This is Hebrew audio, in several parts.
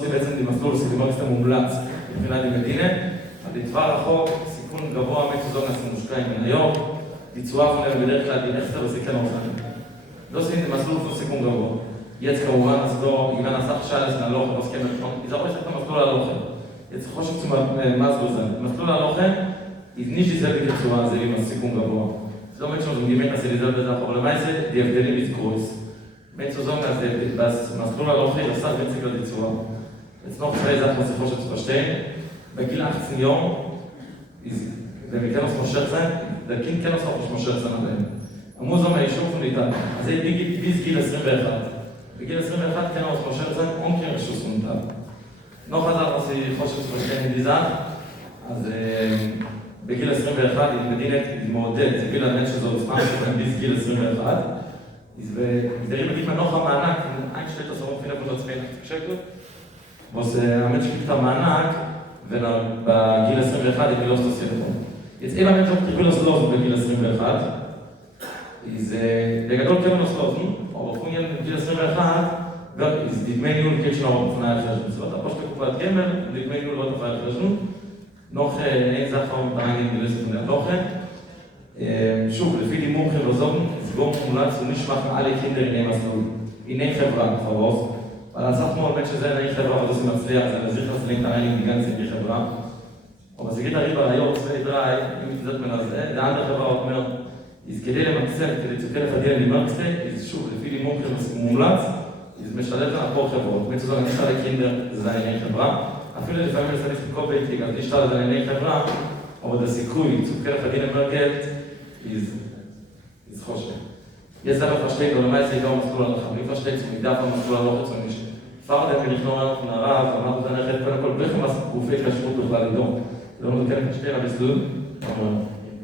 בעצם במסלול סימוליסטה מומלץ מבחינת מדינה, לטווח רחוק, סיכון גבוה מצוזון מושקעים מן היום, ביצוע חונר בדרך כלל בנכסה וסיכן אופנים. לא סיכון במסלול הוא סיכון גבוה. יצ כמובן הסדור, אם נעשה חשאלס מהלוכה, לא סכם את יזרוי שאתה מסלול הלוכה. יצ חושב צומת מס גוזן. מסלול הלוכה, יבניש יזל בקצוע, זה עם הסיכון גבוה. זה לא אומר שאנחנו גימת הסיליזל בזה, אבל למה זה דיאבדלים בזקרויס. מצוזון הזה, במסלול הלוכה, יסר בצק לביצוע. אצלנו חסרי זה אנחנו סיפור של צפשטיין, בגיל 11 יום, במכנוס מושרצן, דקין כנוס מושרצן עליהם. המוזום היישוב ניתן, אז זה ביס גיל 21. בגיל 21 כנוס מושרצן, אונקר רשוס מונתן. לא חזר עושה חושב צפשטיין מדיזה, אז בגיל 21 היא מדינית מעודד, זה גיל הנט שזו עוצמה שפעם ביס גיל 21. ודרים בדיוק מנוח המענק, אין שתי תוסרות פינה כמו עצמי שקלות. אז האמת שקיפת המענק, ובגיל 21 היא לא סטוסיה לפה. יצאים האמת שאנחנו תקראו לסלוזן בגיל 21, אז בגדול כן לסלוזן, אבל בפוניה בגיל 21, אז דגמי ניהול קצ'נה אופנאי החשבון. זאת אומרת, הפושט לקופת גמל, דגמי ניהול לא תופעה החשבון. נוח אין זכר מתעניין גילס לפני התוכן. שוב, לפי לימור חבר'זון, סגור מומלץ ונשמח מעלי קינדר עיני מסלול. עיני חברה, חרוס. אבל הסך כמו באמת שזה עיני חברה, אבל עושים מצליח, זה נזריך לסלים תעניין בגן סגי חברה. אבל זה גיד הריבה היום, צבאי דראי, אם תזאת מנזה, לאן החברה אומר, אז כדי למקסם, כדי צוקר לפדיע למקסם, אז שוב, לפי לימור מומלץ, אז משלב לעבור חברות. מצוזו, אני נשאר לקינדר, זה עיני חברה. אפילו לפעמים לסניף לכל ביתי, גם נשאר לזה עיני חברה, אבל הסיכוי, צוקר לפדיע למקסם, אז חושב. יש דבר פשטי, ולמה יצא גם מסלול הלכה, מי פשטי צמידה פה מסלול הלכה צוניש. פרדם מלכנור אנחנו נערב, אמרנו את הנכד, קודם כל בכם גופי כשרות בכלל לדום. זה לא נותן פשטי למסלול, אבל...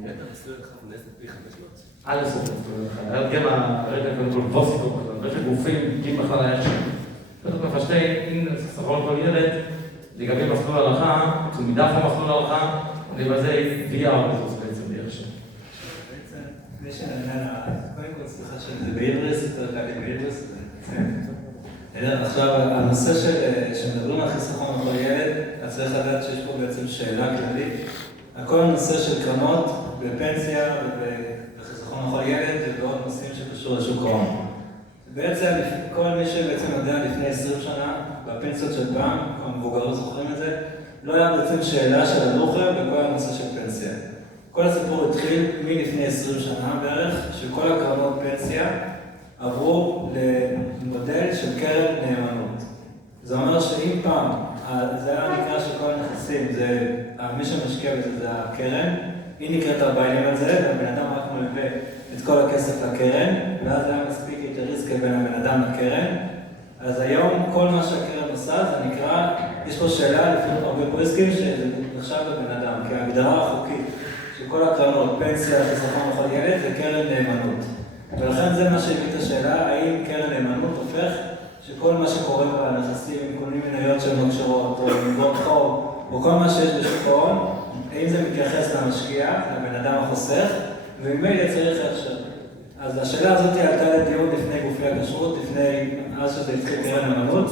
את המסלול לך מנסת פי 500? א' סוף מסלול הלכה, היה גם הרגע קודם כל בוסיקו בכלל, בכם גופים, קים בכלל היה שם. קודם כל פשטי, אם סחרון כל ילד, לגבי מסלול הלכה, צמידה פה מסלול הלכה, ובזה VR בסוס בעצם דרך שם. לפני שנדע, קודם כל סליחה שזה בעברס, יותר קל לי בעברס, עכשיו, הנושא שמדברים על חיסכון לכל ילד, אז צריך לדעת שיש פה בעצם שאלה כללית. כל הנושא של קרנות בפנסיה ובחיסכון לכל ילד ובעוד נושאים שקשור לשוק ההון. בעצם, כל מי שבעצם יודע לפני 20 שנה, בפנסיות של פעם, המבוגרים זוכרים את זה, לא היה בעצם שאלה של הדוכר בכל הנושא של פנסיה. כל הסיפור התחיל מלפני 20 שנה בערך, שכל הקרנות פנסיה עברו למודל של קרן נאמנות. זה אומר שאם פעם, זה היה נקרא שכל הנכסים, מי שמשקיע בזה זה הקרן, היא נקראת הבעלים על זה, והבן אדם רק מלווה את כל הכסף לקרן, ואז היה מספיק את הריסק בין הבן אדם לקרן. אז היום כל מה שהקרן עושה זה נקרא, יש פה שאלה לפי הרבה ריסקים שזה נחשב לבן אדם, כי ההגדרה החוקית שכל הקרנות, פנסיה, חיסכון לכל ילד, זה קרן נאמנות. ולכן זה מה שהביא את השאלה, האם קרן נאמנות הופך שכל מה שקורה בנכסים, עם כל מיני מניות של מקשרות, או עם גוד חוב, או כל מה שיש בשוק ההון, האם זה מתייחס למשקיע, לבן אדם החוסך, וממילא צריך עכשיו. אז השאלה הזאת עלתה לדיון לפני גופי הכשרות, לפני אז שזה התחיל קרן נאמנות.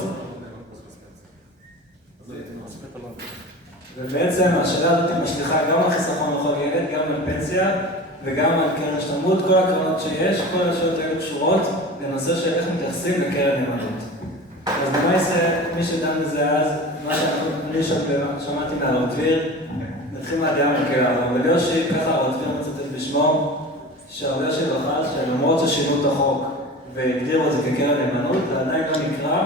ובעצם השאלה הזאת משליחה גם על חיסכון לכל ילד, גם על פנסיה, וגם על קרן השתלמות, כל הקרנות שיש, כל השאלות היו קשורות לנושא של איך מתייחסים לקרן נאמנות. אז למעשה, מי שדן בזה אז, מה שאני שמעתי מהרב דביר, נתחיל מהדעה מקלה, אבל יושי, ככה הרב דביר מצטט בשמו, שהרב יושי בחר שלמרות ששינו את החוק והגדירו את זה כקרן נאמנות, זה עדיין לא נקרא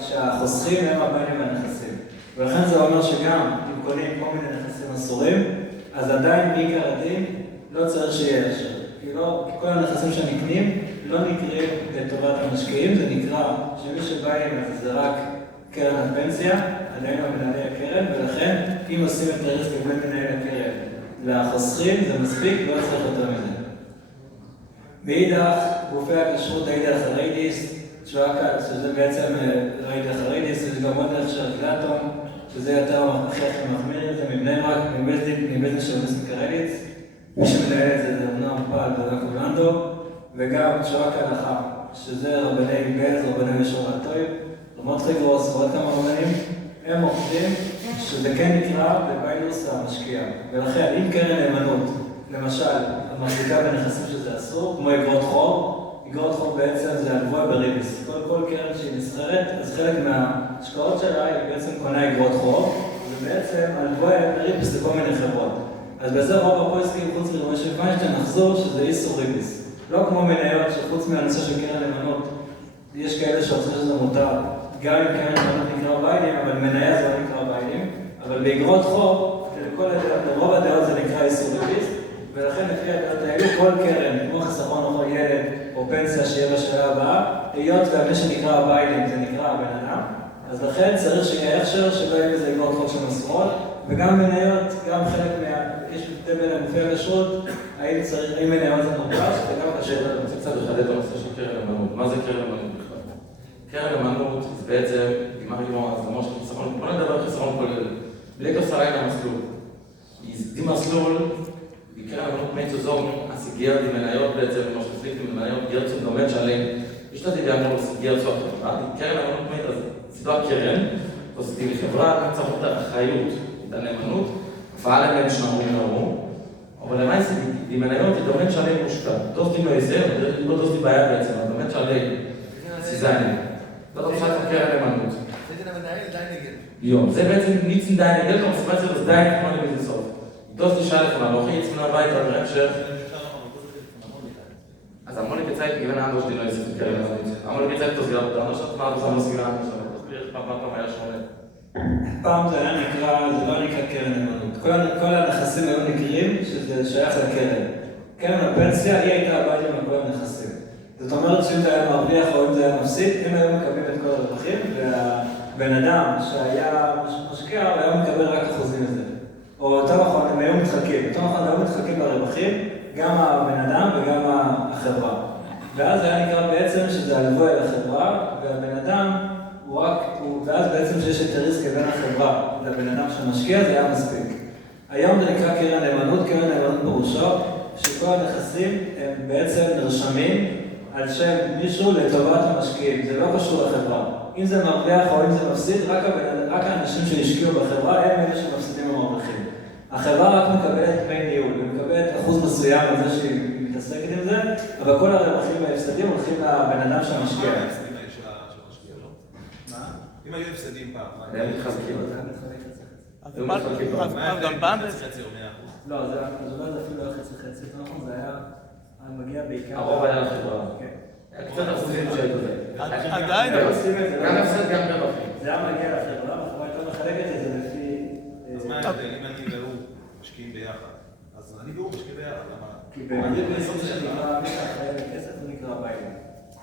שהחוסכים הם הבעלים והנכסים. ולכן זה אומר שגם אם קונים כל מיני נכסים אסורים, אז עדיין בעיקר הדין לא צריך שיהיה עכשיו. כי כל הנכסים שנקנים לא נקראים לטובת המשקיעים, זה נקרא שמי שבא עם זה רק קרן הפנסיה, עדיין לא מנהלי הקרן, ולכן אם עושים את הריסק בין מנהל הקרן לחוסכים, זה מספיק, לא צריך יותר מזה. מאידך, גופי הכשרות האידך הריידיס, שזה בעצם ריידך הריידיס, יש גם עוד דרך של רגלטון, שזה יותר מכריח ומחמיר, זה מבני רק, מבזן של מסק הריידיס, מי שמנהל את זה אמנם פעל ורק אורלנדו, וגם שרק ההלכה, שזה רבני בז, רבני משור הטויב, מוטחי גרוס ועוד כמה רבנים, הם מוכרים שזה כן נקרא בביילוס המשקיע. ולכן, אם קרן נאמנות, למשל, מחזיקה בנכסים שזה אסור, כמו אגרות חוב, אגרות חוב בעצם זה הלוואה בריבס. כל קרן שהיא נסחרת, אז חלק מההשקעות שלה היא בעצם קונה אגרות חוב, ובעצם הלוואה בריבס לכל מיני חברות. אז בזה רוב הפוליסקים חוץ מרמשי פיינשטיין נחזור שזה איסור ריבס. לא כמו מניות שחוץ מהנושא של קרן נאמנות, יש כאלה שעושים שזה מותר, גם אם קרן נאמנות נקרא ביילים, אבל מניה זה לא נקרא ביילים, אבל באגרות חוב, לרוב הדעות זה נקרא איסור ריבס, ולכן לפי הדעות האלה, כל קרן, כמו חיסכון או ילד או פנסיה שיהיה בשאלה הבאה, היות והמי שנקרא הביילים זה נקרא הבן אדם, אז לכן צריך שיהיה הכשר שלא יהיה בזה אגרות חוב של מסורות, וגם מניות, גם חלק יש הבדל בין הגופי הכשרות, האם מניות זה נורבש, וגם הכשרות. אני רוצה קצת לחדד את הנושא של קרן נאמנות. מה זה קרן נאמנות בכלל? קרן נאמנות זה בעצם, אז למרות שחיסכון, בוא נדבר על חיסכון כולל. בלי תוסריים המסלול. די מסלול, קרן נאמנות מצוזום, הסיגר די מניות בעצם, כמו שתפליק די מניות, גרצו דומת שעליהם. יש לה די אמור גרצו החברה, קרן נאמנות מצוזום, אז סידוע קרן, אז די לחברה, גם צריך את האחריות, את הנאמנות, הפעלה להם שנאמרים נאמרו, אבל למעשה, די מניות היא דומת שעליהם מושקע. דוסטי לא יסר, לא דוסטי בעיה בעצם, אבל דומת שעליהם סיזיינים. זאת אומרת, קרן נאמנות. זה דין המנהל, די נגד. יום, זה בעצם ניצן די נגד, כמו סיפציה לזה די נגד כמו נגד סוף. דוסטי שאלה לפונה, לא חייץ מן הבית, אבל המשך. אז אמרו לי בצייק, גיוון האנדו שלי לא יסף את קרן נאמנות. אמרו לי בצייק תוסגר אותה, אני חושבת מה אתה מסגירה האנדו שלנו. תסביר פעם היה שונה. פעם זה היה נקרא, זה לא נקרא קרן נאמנות. כל הנכסים היו נקרים שזה שייך לקרן. קרן הפנסיה, היא הייתה הבית עם כל הנכסים. זאת אומרת שאם זה היה מרוויח או אם זה היה מפסיד, הם היו מקבלים את כל הרווחים, והבן אדם שהיה משקיע, הוא היה מקבל רק אחוזים מזה. או יותר נכון, הם היו מתחלקים. יותר נכון, הם היו מתחלקים ברווחים, גם הבן אדם וגם החברה. ואז היה נקרא בעצם שזה הלווה אל החברה, והבן אדם ואז בעצם שיש את הריסק בין החברה לבן אדם שמשקיע, זה היה מספיק. היום זה נקרא קרן נאמנות, קרן נאמנות פירושו, שכל הנכסים הם בעצם נרשמים על שם מישהו לטובת המשקיעים, זה לא קשור לחברה. אם זה מרוויח או אם זה מפסיד, רק האנשים שהשקיעו בחברה הם אלה שמפסידים המרוויחים. החברה רק מקבלת דמי ניהול, ומקבלת אחוז מסוים על זה שהיא מתעסקת עם זה, אבל כל הרווחים וההפסדים הולכים לבן אדם שהמשקיע. אם היו הפסדים פעם, הם מתחזקים. אז גם פעם? לא, זה אפילו לא חצי, נכון, זה היה מגיע בעיקר... הרוב היה לחברה. היה קצת אחוזים שהיו זה. עדיין. גם הפסד, גם רווחים. זה היה מגיע לחברה, והחברה הייתה מחלקת את זה לפי... אז מה ההבדל? אם אני והוא משקיעים ביחד, אז אני והוא משקיעים ביחד, למה? כי במדינת בסוף שנקרא מי שאחראי לכסף הוא נקרא ביילים.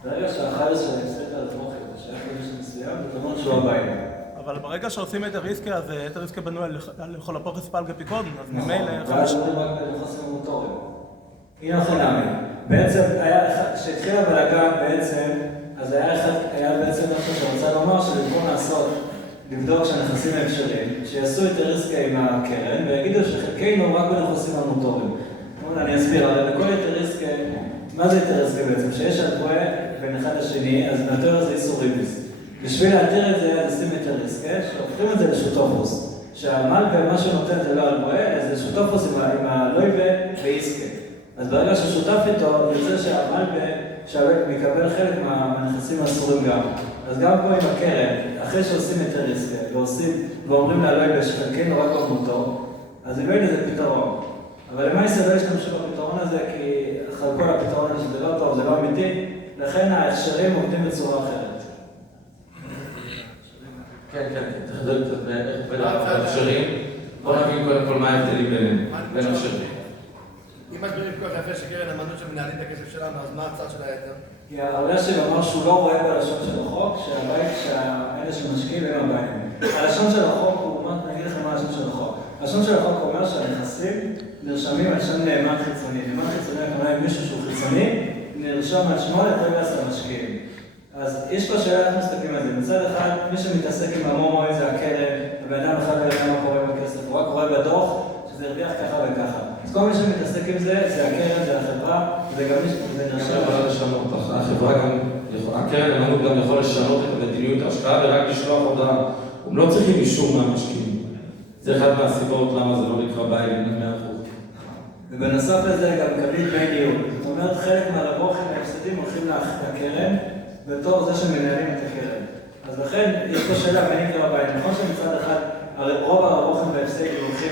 ברגע שהאחראי של ההפסד על התמוכת, שייך למישהו מסוים, זה אומר שהוא הביילים. אבל ברגע שעושים את הריסקה, אז את הריסקה בנו על לכל הפוכס פלגה פיקודן, אז ממילא... ואז אומרים רק בנכסים מוטוריים. הנה לכם נאמין. בעצם, כשהתחיל הבלגן בעצם, אז היה בעצם משהו שרוצה לומר שבמקום לעשות, לבדוק שהנכסים הם אפשריים, שיעשו את הריסקה עם הקרן, ויגידו שחלקנו רק בנכסים המוטוריים. אני אסביר, הרי בכל היתריסקה, מה זה היתריסקה בעצם? שיש הלווה בין אחד לשני, אז נתר זה איסור ריבס. בשביל להתיר את זה, אז עושים היתריסקה, שהופכים את זה לשותופוס. שהמלווה, מה שנותן זה לא הלווה, אלא זה שותופוס עם הלווה ואיסקה. אז ברגע ששותף איתו, יוצא שהמלווה מקבל חלק מהנכסים האסורים גם. אז גם פה עם הקרן, אחרי שעושים היתריסקה, ואומרים להלווה שחלקנו רק במותו, אז הביא לזה פתרון. אבל למעשה לא ישתמשו בפתרון הזה, כי חלקו לפתרון הזה שזה לא טוב, זה לא אמיתי, לכן ההכשרים עובדים בצורה אחרת. כן, תחדד קצת בין ההכשרים. בוא נבין קודם כל מה ההבדלים בין ההכשרים. אם מסבירים כל כך יפה שקרן נאמנות שמנהלים את הכסף שלנו, אז מה הצד של היתר? כי הרב שלי אמר שהוא לא רואה בלשון של החוק, שהאלה שמשקיעים הם הבאים. הלשון של החוק, אני אגיד לכם מה הלשון של החוק. הלשון של החוק אומר שהנכסים נרשמים על שם נאמן חיצוני. נאמן חיצוני הכוונה עם מישהו שהוא חיצוני, נרשם על שמו לטרגס למשקיעים. אז יש פה שאלה איך מסתכלים על זה. מצד אחד, מי שמתעסק עם המומואים זה הקרן, הבן אדם אחד לא יודע מה קורה בכסף, הוא רק רואה בדוח שזה הרוויח ככה וככה. אז כל מי שמתעסק עם זה, זה הקרן, זה החברה, זה גם מי שזה נרשם. החברה גם הקרן נאמנות גם יכול לשנות את מדיניות ההשקעה ורק לשלוח הודעה. הם לא צריכים אישור מהמשקיעים. זה אחד מהסיבות למה זה לא נקרא ביילין ל-100%. ובנוסף לזה גם מקבלים דמי ניהול. זאת אומרת, חלק מהרווחים וההפסדים הולכים לקרן בתור זה שמנהלים את הקרן. אז לכן יש פה שאלה מי נקרא ביילין. נכון שמצד אחד רוב הרווחים וההפסדים הולכים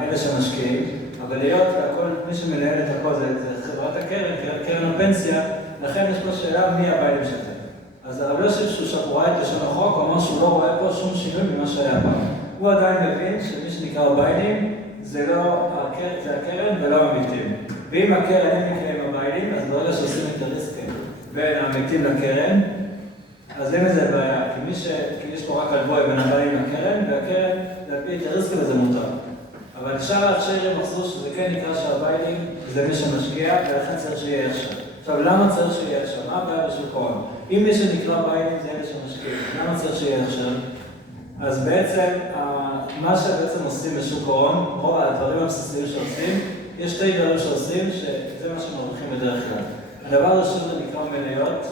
לאלה שמשקיעים, אבל להיות הכל, מי שמנהל את הכל זה חברת הקרן, קרן הפנסיה, לכן יש פה שאלה מי הביילים של זה. אז הרב יוסף שהוא רואה את לשון החוק, הוא אמר שהוא לא רואה פה שום שינוי ממה שהיה פעם. הוא עדיין מבין שמי שנקרא ביילים זה לא הקרן ולא העמיתים. ואם הקרן אין נקראים הביילים, אז ברגע שעושים את הריסקים בין העמיתים לקרן, אז אין איזה בעיה, כי יש פה רק הלבוי בין הביילים לקרן, והקרן להביא את הריסקים וזה מותר. אבל שאר ההכשרים מחזור שזה כן נקרא שהביילים זה מי שמשקיע, ולכן צריך שיהיה עכשיו. עכשיו, למה צריך שיהיה עכשיו? מה הבעיה בשוק ההון? אם מי שנקרא ביילים זה אלה שמשקיעים, למה צריך שיהיה עכשיו? אז בעצם, מה שבעצם עושים בשוק ההון, רוב הדברים הבסיסיים שעושים, יש שתי דברים שעושים, שזה מה שמרוויחים בדרך כלל. הדבר הראשון זה נקרא מניות,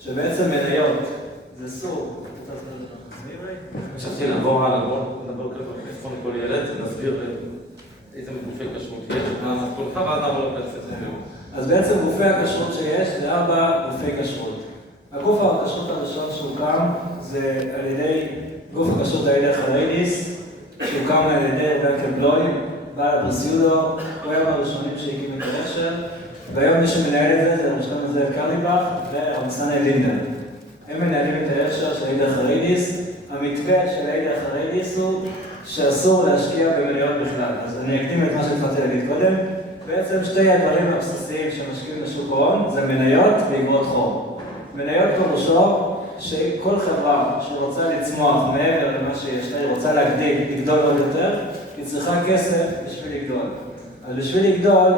שבעצם מניות זה סוג. חשבתי לעבור הלאה, בואו נדבר ככה לפני כל ילד, נסביר איזה גופי כשרות יש, מה כולך ואז נעבור לפלסט. אז בעצם גופי הכשרות שיש זה 4 גופי כשרות. הגוף הכשרות הראשון שהוקם זה על ידי גוף הכשרות על ידי חריידיס, שהוקם על ידי ברקל בלוי, בעל ברסיודו, הוא היה הראשונים שהקים את הרשת, והיום מי שמנהל את זה זה המשלם הזה קרליבך והרמסנאי לינדן. הם מנהלים את הרשת של עידה חריידיס. המתווה של עידה חריידיס הוא שאסור להשקיע במניות בכלל. אז אני אקדים את מה שהתחלתי להגיד קודם. בעצם שתי הדברים הבסיסיים שמשקיעים בשוק ההון זה מניות ואגרות חוב. מניות פירושו שכל חברה שרוצה לצמוח מעבר למה שיש לה, היא רוצה לגדול עוד יותר, היא צריכה כסף בשביל לגדול. אז בשביל לגדול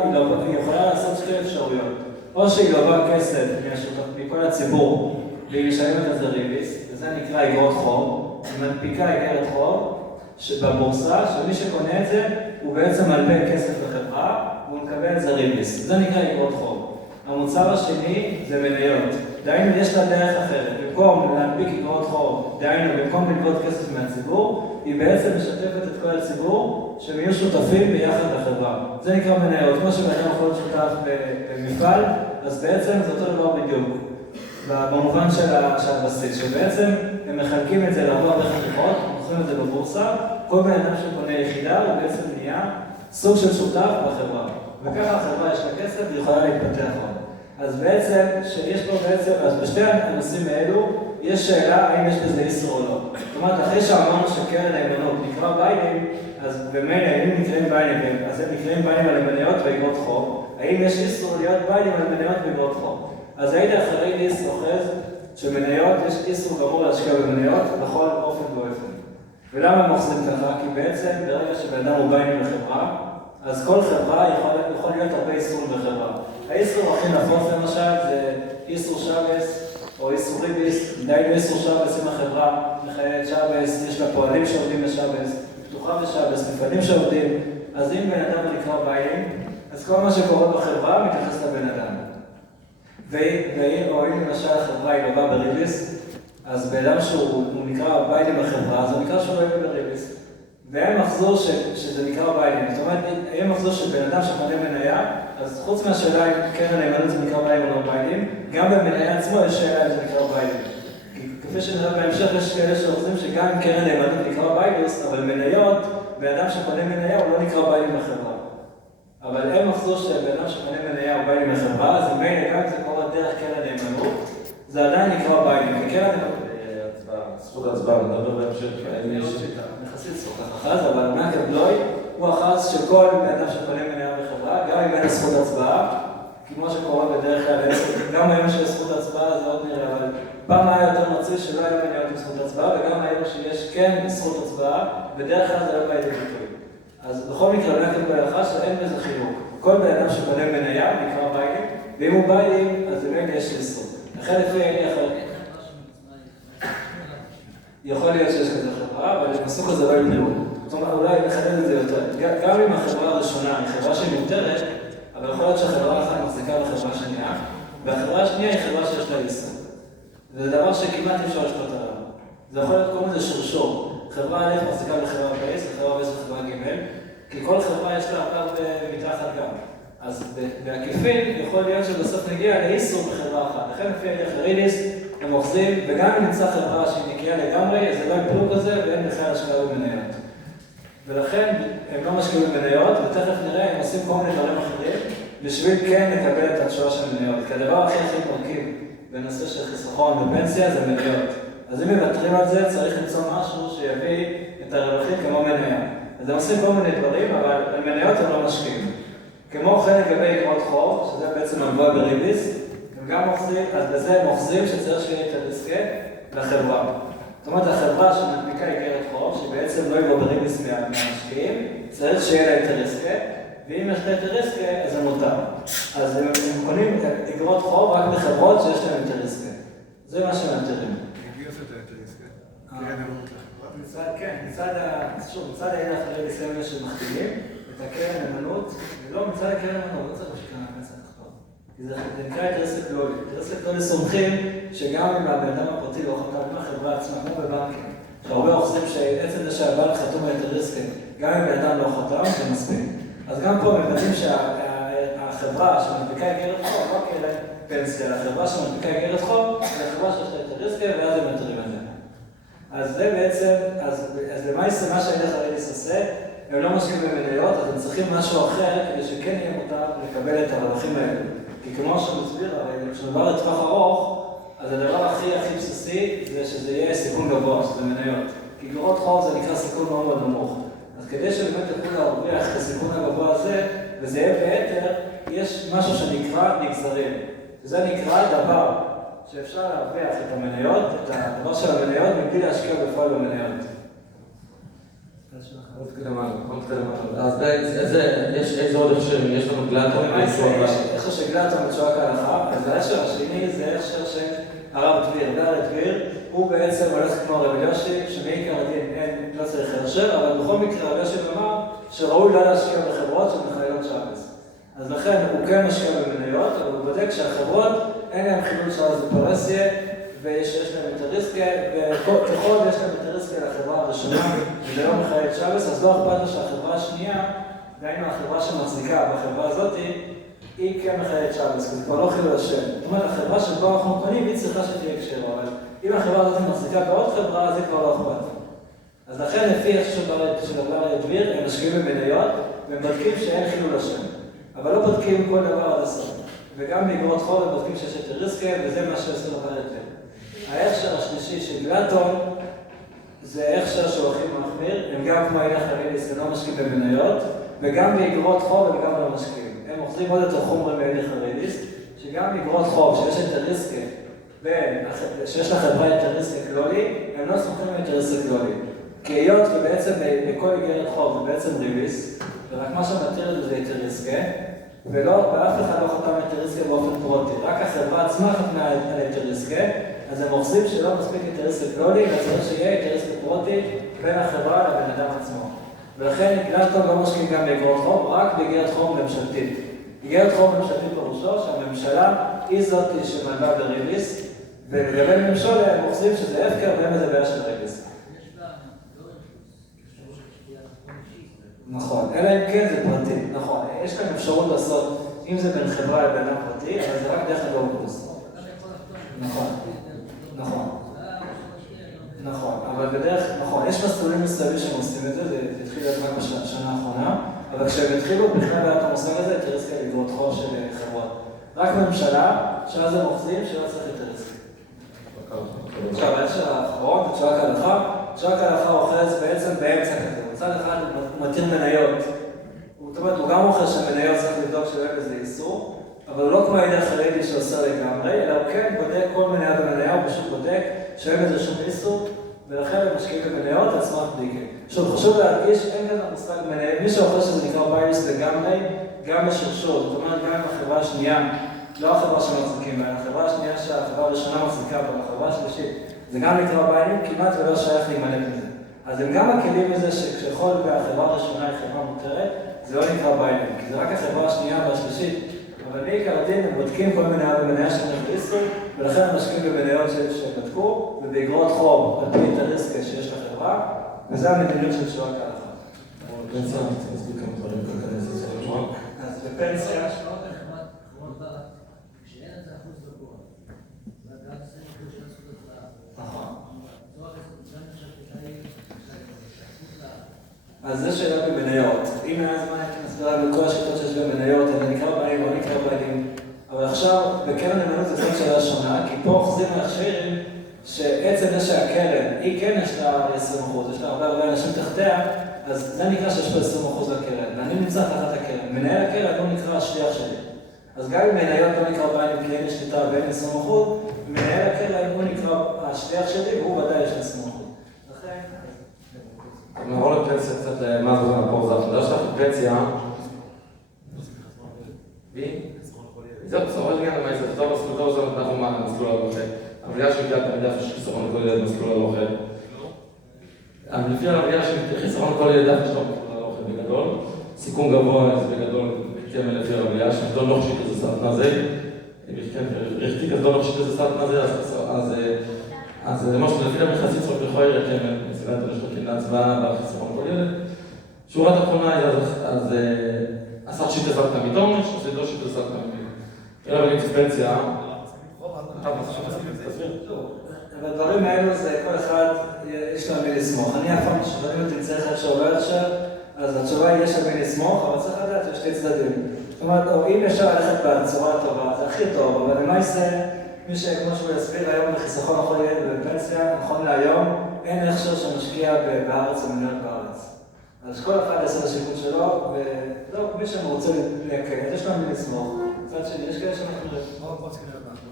היא יכולה לעשות שתי אפשרויות. או שהיא לובה כסף מכל הציבור והיא משלמת על זה ריביס, וזה נקרא אגרות חוב. היא מנפיקה אגרת חוב בבורסה, שמי שקונה את זה הוא בעצם מלווה כסף לחברה והוא מקבל את זה ריביס. זה נקרא אגרות חוב. המוצר השני זה מניות. דהיינו, יש לה דרך אחרת. במקום להנפיק אגרות חוב, דהיינו, במקום לגבות כסף מהציבור, היא בעצם משתפת את כל הציבור שהם יהיו שותפים ביחד לחברה. זה נקרא מניות. כמו שבאדם יכול להיות שותף במפעל, אז בעצם זה אותו דבר בדיוק. במובן של הבסיס, שבעצם הם מחלקים את זה לעבור דרך חברות, מוכרים את זה בבורסה, כל בן אדם שקונה יחידה הוא בעצם נהיה סוג של שותף בחברה. וככה החברה יש לה כסף והיא יכולה להתפתח עוד. אז בעצם, שיש פה בעצם, אז בשתי הנושאים האלו, יש שאלה האם יש בזה איסור או לא. זאת אומרת, אחרי שאמרנו שקרן נאמנות נקרא ביילים, אז במילא, אם נקראים ביילים, אז הם נקראים ביילים על מניות ואגרות חוב, האם יש איסור להיות ביילים על מניות ואגרות חוב? אז העידה החריידיס אוחז שמניות, יש איסור גמור להשקיע במניות בכל אופן ואופן. ולמה הם אוחזים ככה? כי בעצם ברגע שבן אדם הוא ביילים לחברה, אז כל חברה יכול להיות הרבה איסורים בחברה. האיסור הכי נפוץ למשל זה איסור שבס או איסור ריביס. דהיינו איסור שבס אם החברה מחיילת שבס, יש לה פועלים שעובדים בשבס, פתוחה בשבס, מפעלים שעובדים. אז אם בן אדם נקרא ביילים, אז כל מה שקורה בחברה מתייחס לבן אדם. או אם למשל החברה היא לובה בריביס, אז בן אדם שהוא נקרא ביילים בחברה, אז הוא נקרא שהוא לובה בריביס. והם מחזור שזה נקרא ביילים. זאת אומרת, הם מחזור שבן אדם שקונה מניה, אז חוץ מהשאלה אם קרן נאמנות זה נקרא ביילים או לא ביילים, גם במניה עצמו יש שאלה אם זה נקרא ביילים. כפי שנראה בהמשך, יש כאלה שאוחזים שגם אם קרן נאמנות נקרא ביילוס, אבל מניות, בן אדם שקונה מניה הוא לא נקרא ביילים בחברה. אבל הם מחזור שבן אדם שקונה מניה הוא ביילים בחברה, אז מילא גם אם זה קורה דרך קרן נאמנות, זה עדיין נקרא ביילים. וקרן נאמנות... זכות ההצבעה, נדבר בהמשך. נכסית זכות אחז, אבל ברקל בלוי הוא אחז שכל בן אדם שקונה מניה בחברה, גם אם אין זכות הצבעה, כמו שקורה בדרך כלל, גם היום שיש זכות הצבעה זה עוד נראה, אבל פעם היה יותר מצוי שלא היה מניות עם זכות הצבעה, וגם היום שיש כן זכות הצבעה, בדרך כלל זה לא בא לידי ביטוי. אז בכל מקרה, ברקל בלוי אחז שאין בזה חילוק. כל בן אדם שקונה מניה נקרא ביילים, ואם הוא ביילים, אז באמת יש איסור. לכן לפי יכול להיות שיש כזה חברה, אבל בסוג הזה לא ימנעו. זאת אומרת, אולי נחדד את זה יותר. גם אם החברה הראשונה היא חברה שהיא מיותרת, אבל יכול להיות שהחברה אחת מחזיקה בחברה שנייה, והחברה השנייה היא חברה שיש לה איסור. וזה דבר שכמעט אפשר לשפוט עליו. זה יכול להיות כל מיני שרשור. חברה א' מחזיקה בחברה בייס, וחברה בייס בחברה ג', כי כל חברה יש לה אגב מתחת גם. אז בעקיפין יכול להיות שבסוף נגיע לאיסור בחברה אחת. לכן לפי הדרך הריליס, הם אוחזים, וגם אם נמצא חברה שהיא נקייה לגמרי, אז זה לא יפלוג כזה ואין בכלל השקעה במניות. ולכן הם לא משקיעים במניות, ותכף נראה, הם עושים כל מיני דברים אחרים, בשביל כן לקבל את התשואה של מניות. כי הדבר הכי מרכיב בנושא של חיסכון בפנסיה זה מניות. אז אם מוותרים על זה, צריך למצוא משהו שיביא את הרווחים כמו מניה. אז הם עושים כל מיני דברים, אבל על מניות הם לא משקיעים. כמו כן לגבי אגרות חוב, שזה בעצם מלווה בריביס, הם גם אוחזים, אז בזה הם אוחזים שצריך שיהיה את הריסקה לחברה. זאת אומרת, החברה שמנפיקה אגרת חוב, שבעצם לא יבוא בריביס מהמשקיעים, צריך שיהיה לה את הריסקה, ואם יש לה את הריסקה, אז זה מותר. אז הם קונים אגרות חוב רק בחברות שיש להם את הריסקה. זה מה שהם מתארים. הגיוס את הריסקה. כן, מצד העין האחרי בסמל שמכתיבים את הקרן המנות, ולא מצד הקרן המנות, לא צריך שקרן הפנסיה תחתום. כי זה נקרא את ריסק לולי. את ריסק לולי סומכים שגם אם הבן אדם הפרטי לא חתם, אם החברה עצמה, כמו בבנקים, שהרבה אוחזים שעצם זה שהבנק חתום על את הריסק, גם אם בן אדם לא חתם, זה מספיק. אז גם פה מבטאים שהחברה שמנפיקה אגרת חוב, לא כאלה פנסיה, החברה שמנפיקה אגרת חוב, זה החברה שיש לה את הריסק, ואז הם מתרים על זה. אז זה בעצם, אז למעשה מה שהילך הריליס עושה, הם לא משקיעים במניות, אז הם צריכים משהו אחר כדי שכן יהיה מותר לקבל את הרווחים האלה. כי כמו שמסביר, הרי כשנדבר לטווח ארוך, אז הדבר הכי בסיסי זה שזה יהיה סיכון גבוה, שזה מניות. כי אגרות חוב זה נקרא סיכון מאוד מאוד נמוך. אז כדי שבאמת יוכלו להרוויח את הסיכון הגבוה הזה, וזה יהיה ביתר, יש משהו שנקרא נגזרים. וזה נקרא דבר שאפשר להרוויח את המניות, את הדבר של המניות, מבלי להשקיע בפועל במניות. עוד קדמה. אז איזה עוד הכשר? יש לנו גלטון? הכשר של גלטון בתשואה כהלכה, אז ההכשר השני זה הכשר של הרב דביר. והרב דביר הוא בעצם הולך כמו הרב יושי, שמעיקר הדין אין, לא צריך הכשר, אבל בכל מקרה הרב יושי אמר שראוי לא להשקיע בחברות של מחיילות שבס. אז לכן הוא כן משקיע במניות, אבל הוא בודק שהחברות אין להם חילול שבס בפרסיה, ויש להם את הריסקה, וככל יש להם את הריסקה לחברה הראשונה, וזה לא מחייבת שבס, אז לא אכפת לו שהחברה השנייה, דהיינו החברה שמצדיקה בחברה הזאת, היא כן מחייבת שבס, כי זה כבר לא חילול השם. זאת אומרת, החברה שבה אנחנו קונים, היא צריכה שתהיה הקשר, אבל אם החברה הזאת מצדיקה בעוד חברה, זה כבר לא אכפת. אז לכן לפי איך של דבר דביר, הם משקיעים במניות, והם בודקים שאין חילול השם. אבל לא בודקים כל דבר עד הסוף. וגם באגרות חוב הם בודקים שיש את הריסקה, וזה מה שעשו דבר יותר. ההכשר השלישי של גלטון, זה הכשר שהולכים מחמיר, הם גם כמו הילך הריליס, הם לא משקיעים במניות, וגם באגרות חוב הם גם לא משקיעים. הם אוחזים עוד יותר חומרים בהילך הריליס, שגם באגרות חוב שיש את הריסקה, שיש לחברה את הריסקה כלולי, הם לא סומכים את הריסקה כלולי. כי היות ובעצם בכל אגרת חוב זה בעצם ריביס, ורק מה שמטריד זה את הריסקה, ואף אחד לא חתם את הריסקה באופן פרוטי, רק החברה עצמה חתמה את הריסקה, אז הם אוחזים שלא מספיק את הריסקה כלולי, אז צריך שיהיה את הריסקה פרוטי בין החברה לבן אדם עצמו. ולכן גלטון לא משקיע גם באגרות חוב, רק באגרת חוב ממשלתית. אגרת חוב ממשלתית פירושו שהממשלה היא זאת שמלווה בריביס, ולגבי ממשלה הם אוחזים שזה הפקר ואין איזה בעיה של ריביס. נכון, אלא אם כן זה פרטי, נכון. יש כאן אפשרות לעשות, אם זה בין חברה לבין אדם פרטי, אבל זה רק דרך הגורפוס. נכון, נכון. נכון, אבל בדרך, נכון, יש מסלולים מסביב שהם עושים את זה, זה התחיל להיות רק בשנה האחרונה, אבל כשהם התחילו, בכלל היה את המושג הזה, את הריסקה לגרות חוב של חברות. רק ממשלה, שאז הם אוחזים שלא צריך את הריסקה. עכשיו, ההכשר האחרון, תשואה כהלכה, תשואה כהלכה אוחז בעצם באמצע כזה. מצד אחד הוא מתיר מניות. זאת אומרת, הוא גם אוחז שהמניות צריך לבדוק שלא יהיה בזה איסור, אבל הוא לא כמו הידע חרדי שעושה לגמרי, אלא הוא כן בודק כל מניה במניה, הוא פשוט בודק שאין בזה שום איסור, ולכן הם משקיעים במניות על סמך בדיקה. עכשיו, חשוב להרגיש, אין כאן המושג מניות, מי שאוחז שזה נקרא בייס לגמרי, גם בשרשור. זאת אומרת, גם אם החברה השנייה, לא החברה שמחזיקים בה, החברה השנייה שהחברה הראשונה מחזיקה בה, החברה השלישית, זה גם נקרא ביינים, כמעט ולא שייך להימנט מזה. אז הם גם מכירים מזה שכשכל החברה הראשונה היא חברה מותרת, זה לא נקרא ביינים, כי זה רק החברה השנייה והשלישית. אבל בעיקר הדין הם בודקים כל מניה ומניה שהם נכנסו, ולכן הם משקיעים במניות שבדקו, ובאגרות חוב על פי אינטרס שיש לחברה, וזה המדיניות של שורת ההלכה. פנסיה, אני רוצה להסביר כמה דברים כלכליים, זה צריך לשמוע. אז בפנסיה... כשאין את האחוז גבוה, וגם 20% של הזכות הצבעה. נכון. אז אז זו שאלה במניות. אם היה זמן הייתי מסבירה בכל השיטות שיש במניות, אני נקרא בעלים או נקרא בעלים. אבל עכשיו, בקרן נאמנות זו קצת שאלה שונה, כי פה אוחזים מכשירים שעצם זה שהקרן, היא כן יש לה 20%, יש לה הרבה אנשים תחתיה, אז זה נקרא שיש פה 20% לקרן, ואני נמצא תחת הקרן. מנהל הקרן לא נקרא השליח שלי. אז גם אם מניות לא נקרא בעלים כי אין לי שליטה בין 20%, מנהל הקרן הוא נקרא השליח שלי והוא ודאי יש 20%. לכן... נעבור לפנסיה קצת למה זה מהפור, זה החדש שלך לפנסיה. זהו, בסופו של עניין, זה טוב מסלול טוב, אנחנו מסלול הלוחד. הבליעה שהגיעה תמידה יש חיסרון לכל ילד מסלול הלוחד. אבל לפי הבליעה שחיסרון לכל ילד דווקא שלו מסלול הלוחד בגדול. סיכון גבוה זה בגדול, כן, לפי הבליעה, שחדול לא חשית איזה סרטן הזה. רחתיק אז לא חשית איזה סרטן הזה, אז למשל, לפי המחסית צריך לכוי רקם, מסילת הנשתקים להצבעה בחיסרון כל ילד. שורת האחרונה, אז עשה שיטה סרטן מתומש, עושה לא שיטה סרטן מתומש. אלא בלי פנסיה, אבל הדברים האלו זה כל אחד יש לו מי לסמוך. אני אף פעם שואלים אותי צריך איך שעובר עכשיו, אז התשובה היא יש לו מי לסמוך, אבל צריך לדעת שיש שתי צדדים. זאת אומרת, אם אפשר ללכת בצורה הטובה, זה הכי טוב, אבל למעשה, מי שכמו שהוא יסביר היום בחיסכון לכל ילד ובפנסיה, נכון להיום, אין הכשר שמשקיע בארץ או מניות בארץ. אז כל אחד יעשה את השיקול שלו, ולא, מי שמרוצה להקל, יש לו מי לסמוך. מצד שני, יש כאלה שאנחנו רואים. מאוד צריכים להיות אנחנו.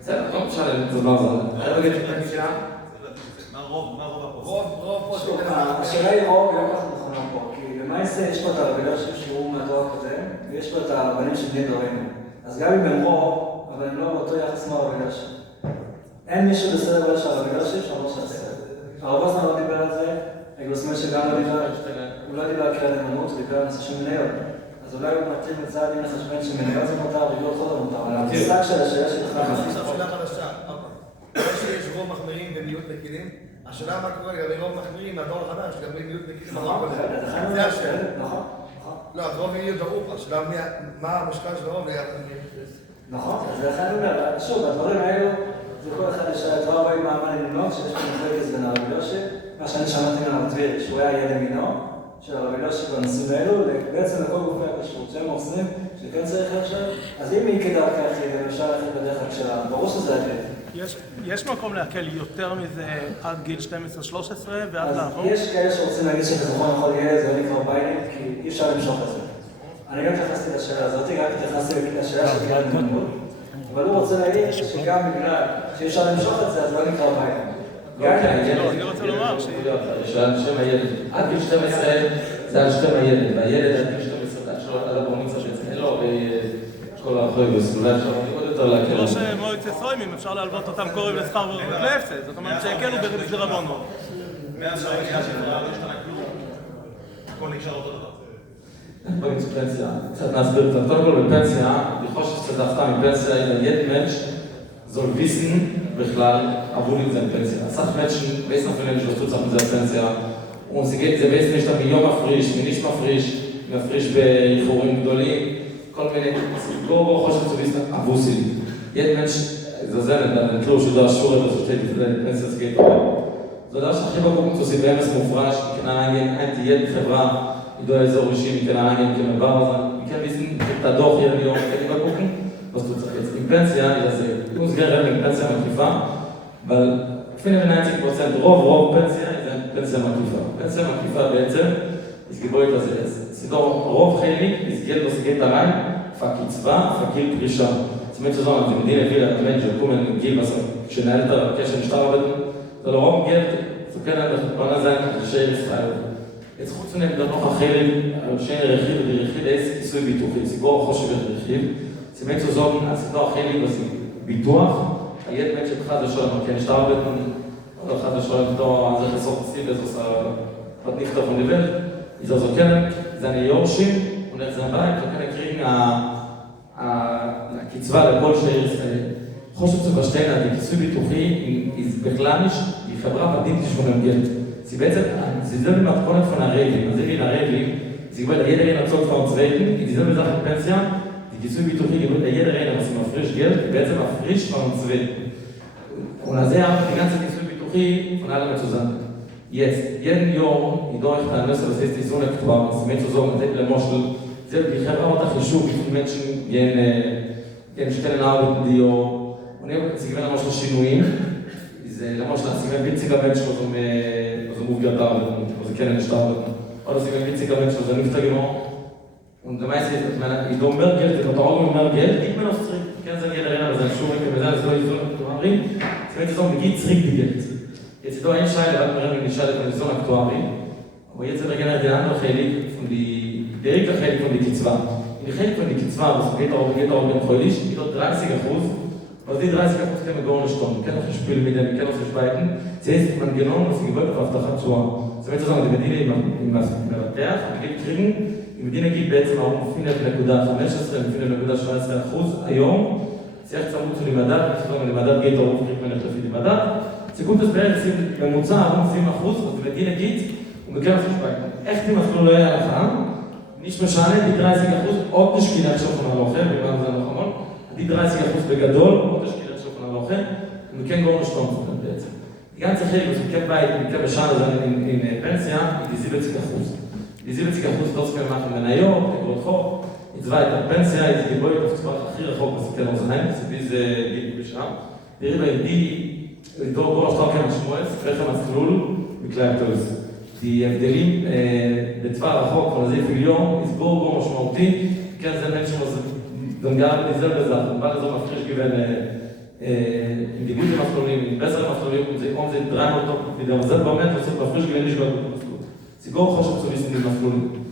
בסדר, לא משנה, זה לא עזר. רגע, פנסיה. מה רוב הפוסט? רוב שוב, השאלה היא רוב, היא לא כל כך נכונה פה, כי למעשה יש פה את הרבנים שהוא מהדור הקודם, ויש פה את הרבנים של בני דורנו. אז גם אם הם רוב, אבל הם לא באותו יחס מהרבנים שלהם. אין מישהו בסדר גודל של הרבנים שלהם שאומר שעשה. הרב אוזנר לא דיבר על זה, גלוסמן שגם לא דיבר, הוא לא דיבר על קרן נאמנות, הוא דיבר על נושא של מניות. אז אולי הוא מתחיל מצד אם לחשבן שמניות זה מותר ואגרות חוב זה מותר, אבל המשחק של השאלה שלך... עכשיו שאלה חדשה, יש רוב מחמירים ומיעוט מקילים, השאלה מה קורה לגבי רוב מחמירים מהדור החדש, לגבי מיעוט מקילים נכון, זה השאלה. נכון. לא, אז רוב מיעוט ברור, השאלה מה המשקל של הרוב ליחד נכון, אז לכן אני אומר, שוב, הדברים האלו, זה כל אחד יש את רב עם מעמד לנמלוג, שיש פה מחלקת בין הרב יושי, מה שאני שמעתי מהרב דביר, שהוא היה ילד מינו, של הרב יושי בנושאים האלו, בעצם לכל גופי הכשרות שהם עושים, שכן צריך עכשיו, אז אם היא כדאי כך, אפשר ללכת בדרך הכשרה, ברור שזה עדיין. יש מקום להקל יותר מזה עד גיל 12-13 ועד לעבור? יש כאלה שרוצים להגיד שחיסכון לכל ילד, זה לא נקרא ביילים, כי אי אפשר למשוך את זה. אני גם התייחסתי לשאלה הזאת, רק התייחסתי לשאלה של קרן נאמנות. אבל הוא רוצה להגיד שגם בגלל שאי אפשר למשוך את זה, אז לא נקרא ביילים. אני רוצה לומר ש... שם הילד, עד גיל 12 זה על שם הילד, והילד עד גיל 12 עד הברמיצה בעצם, אין לו כל האחוי וסלולה, אפשר עוד יותר להקל. כמו שמועצת סוימים, אפשר להלוות אותם קוראים לשכר וריבית לאפס, זאת אומרת שהקלו בריבית רבונו. מאז שהעלייה שלנו לא השתנה כלום, הכל נקשר אותו דבר. במיצו פנסיה, קצת נסביר קצת. קודם כל בפנסיה, אני חושב שקצת דווקא מפנסיה, יד מנש, זול ויסן בכלל, עברו לי את זה בפנסיה. הסך מנשן, בייס נפלם שלושתו צריך מזה בפנסיה, הוא משיגה את זה בייס נשתה מיום מפריש, מניש מפריש באיחורים גדולים, כל מיני, בואו חושב שצו ויסן, אבוסי. יד מנש, זה נתלו שודה שורה ושתי פנסיה סגי טוב. זה דבר שהכי בקום תוסי באמס מופרש, מכנה אין תהיה בחברה, ידוע אזור אישי מכן העניין כמבר, אז מכן ויסן את הדוח יהיה מיום כדי בקוקים, אז אתה צריך את זה. עם פנסיה, זה מוסגר רב עם פנסיה מקיפה, אבל כפי 90% רוב פנסיה זה פנסיה מקיפה. פנסיה מקיפה בעצם, הסגיבו את זה, סידור רוב חיילי, הסגל בסגל תריים, פקצבה, פקיל פרישה. זאת אומרת שזו, זה מדין הביא לתאמן של קומן גיל בסוף, כשנהל את הקשר משטר הבדל, זה לא רוב גל, זה כן היה בנה זין לשאיר ישראל. את חוץ מהם דנוך החיילים, שאין רכיב ורכיב איזה כיסוי ביטוחי, סיגור חושב ורכיב. סימן שזו, הסידור החיילים זה ביטוח, היד מת שבחד לשאול, כן, שטר הבדל, עוד אחד לשאול אותו, זה חסור חסים, זה עושה עוד נכתוב וניבל, זה כן, זה אני יורשים, הוא נחזר בית, וכן הקרין הקצבה לכל שאיר ישראל. חושב שבשתינה, בכיסוי ביטוחי, היא בכלל היא חברה מדהים תשמונם גלד. זה בעצם, זה במתכונת von הרייבים. אז זה בין הרייבים, זה כבר jeder einer zahlt von Zweiten, in dieselbe Sache in Pensia, die Gesundbetruchung gibt jeder einer, was immer frisch Geld, בעצם frisch von Zweiten. Und das ist die ganze Gesundbetruchung von allem zusammen. Jetzt, jeden Jahr, ich durch den Nüsse, was ist die Sonne aktuell, das ist mir zu sagen, das ist der Moschel, das ist die Herr auch Hischub, wie viele Menschen gehen stellen arbeiten, die Jahr, und sie gewinnen Moschel Schinuim, זה למשל, סימן ביציג הבן שלו, זה מוביל תארבן, זה כן נשתר בן. oder sie wenn witzig Mensch so nicht genau und der meiste ist man ich do mehr Geld und auch mehr Geld gibt mir noch zurück kann sagen jeder einer das schon mit mir das so ist so Henry wenn es so mit zurück die Geld jetzt do ein Schein hat mir eine Schein von so aktuell aber jetzt der generell der andere Heilig von die direkte Heilig von die Kitzwa in die Heilig von die Kitzwa was geht auch beim Heilig die 30% was die 30% können wir gar nicht tun können wir spielen mit dem können wir spielen das heißt man genommen was gewollt auf Abtachat zu זאת אומרת, זאת אומרת, המדינה עם מרתח, נגיד קריגן, המדינה גיד בעצם אנחנו מופיעים ל-0.15, מופיעים ל-0.17%, היום צריך צמוד של למדד, זאת אומרת, למדד גייט הרוב קריגן לפי למדד, סיכום תסברת ממוצע, אנחנו מופיעים אחוז, אז המדינה גיד, הוא מכיר לך שפיים. איך תמסלו לא היה הלכה? ניש משענה, די 30% עוד נשקילה שופן הלוכה, ובאמת זה נכון, די 30% בגדול, עוד נשקילה שופן הלוכה, ומכן גורם לשתום בעצם. Die ganze Regel, was wir kennen Bescheid in Pensia, die 70%. Die 70% das können machen in New York, in Rothof. Jetzt weiter, Pensia ist die Gebäude auf Zwar הכי רחוק בסכן אוזניים, זה גיל בשם. תראי בידי, דור גורש תוקם השמואס, פרחם הצלול, מקלייטוס. Die הבדלים בצבא הרחוק, אבל זה פיליון, הסבור גור משמעותי, כן זה מן שמוז דנגר בניזל בזר, בא לזור מפחיש גיוון עם דיגוד למסלולים, עם בסר למסלולים, אם זה דרמה אותו, וגם זה באמת עושה מפריש גיוון לשגות במסלול. סיגור חושב צוביסים במסלולים.